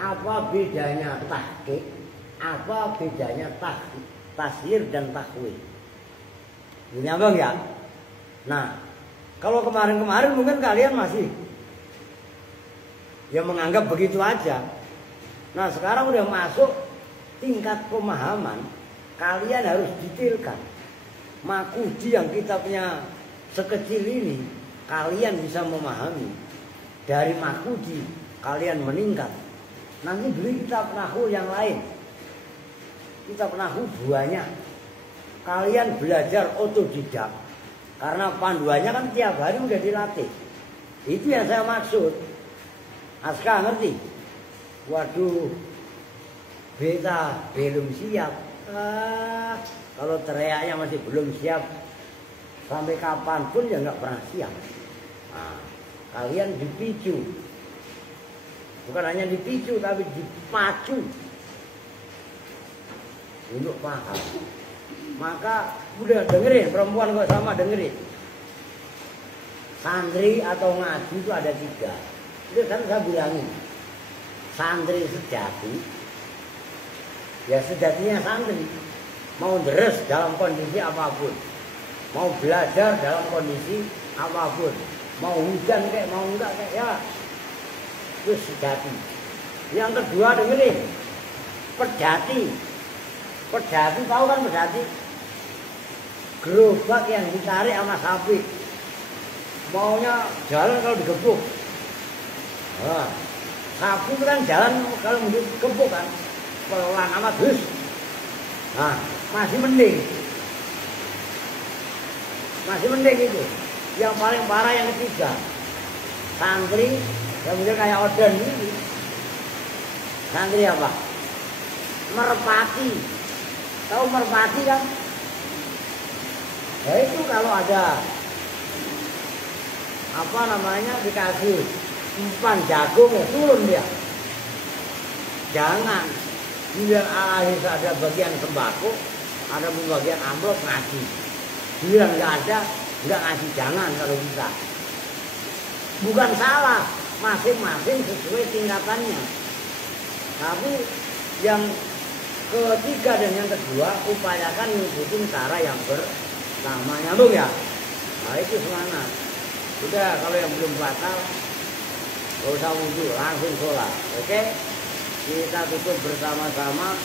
Apa bedanya tahqiq? Apa bedanya tasir dan takwil? Nyambung ya? Nah, kalau kemarin-kemarin mungkin kalian masih ya menganggap begitu aja. Nah, sekarang udah masuk tingkat pemahaman, kalian harus detailkan. Makudi yang kitabnya sekecil ini, kalian bisa memahami. Dari Makudi kalian meningkat. Nanti beli kitab nahwu yang lain. Kitab nahwu banyak. Kalian belajar otodidak. Karena panduannya kan tiap hari udah dilatih. Itu yang saya maksud. Aska ngerti? Waduh, beta belum siap. Kalau teriaknya masih belum siap, sampai kapanpun ya nggak pernah siap. Nah, kalian dipicu, bukan hanya dipicu tapi dipacu untuk paham. Maka udah dengerin, perempuan kok sama dengerin. Santri atau ngaji itu ada 3. Itu kan saya bilangin, santri sejati, ya sejatinya santri mau deres dalam kondisi apapun, mau belajar dalam kondisi apapun, mau hujan kayak mau enggak kayak ya itu sejati. Yang kedua dengerin, pedati. Pedati tahu kan pedati? Gerobak yang ditarik sama sapi, maunya jalan kalau digebuk. Nah, sapi itu kan jalan kalau digebuk kan pelan amat bus. Nah, masih mending itu. Yang paling parah yang ketiga, santri yang mungkin kayak Oden ini. Santri apa? Merpati. Tahu merpati kan? Ya itu kalau ada apa namanya dikasih umpan jagung ya turun dia. Jangan biar akhir ada bagian sembako, ada bagian amplop ngasih. Biar nggak ada, nggak ngasih, jangan kalau bisa. Bukan salah, masing-masing sesuai tingkatannya. Tapi yang ketiga dan yang kedua upayakan ngikutin cara yang pertama, nyambung ya. Nah itu semangat. Udah kalau yang belum batal gak usah wudhu, langsung sholat. Oke? Kita tutup bersama-sama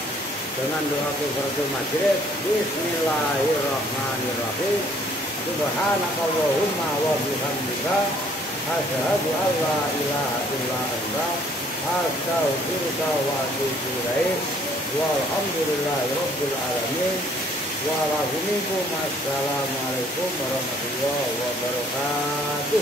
dengan doa kifaratul majlis. Bismillahirrahmanirrahim. Subhanakallahumma wa bihamdika asyhadu an la ilaha illa anta astaghfiruka wa atubu ilaik. Walhamdulillahirabbil alamin. Wa rahimkum. Assalamualaikum warahmatullahi wabarakatuh.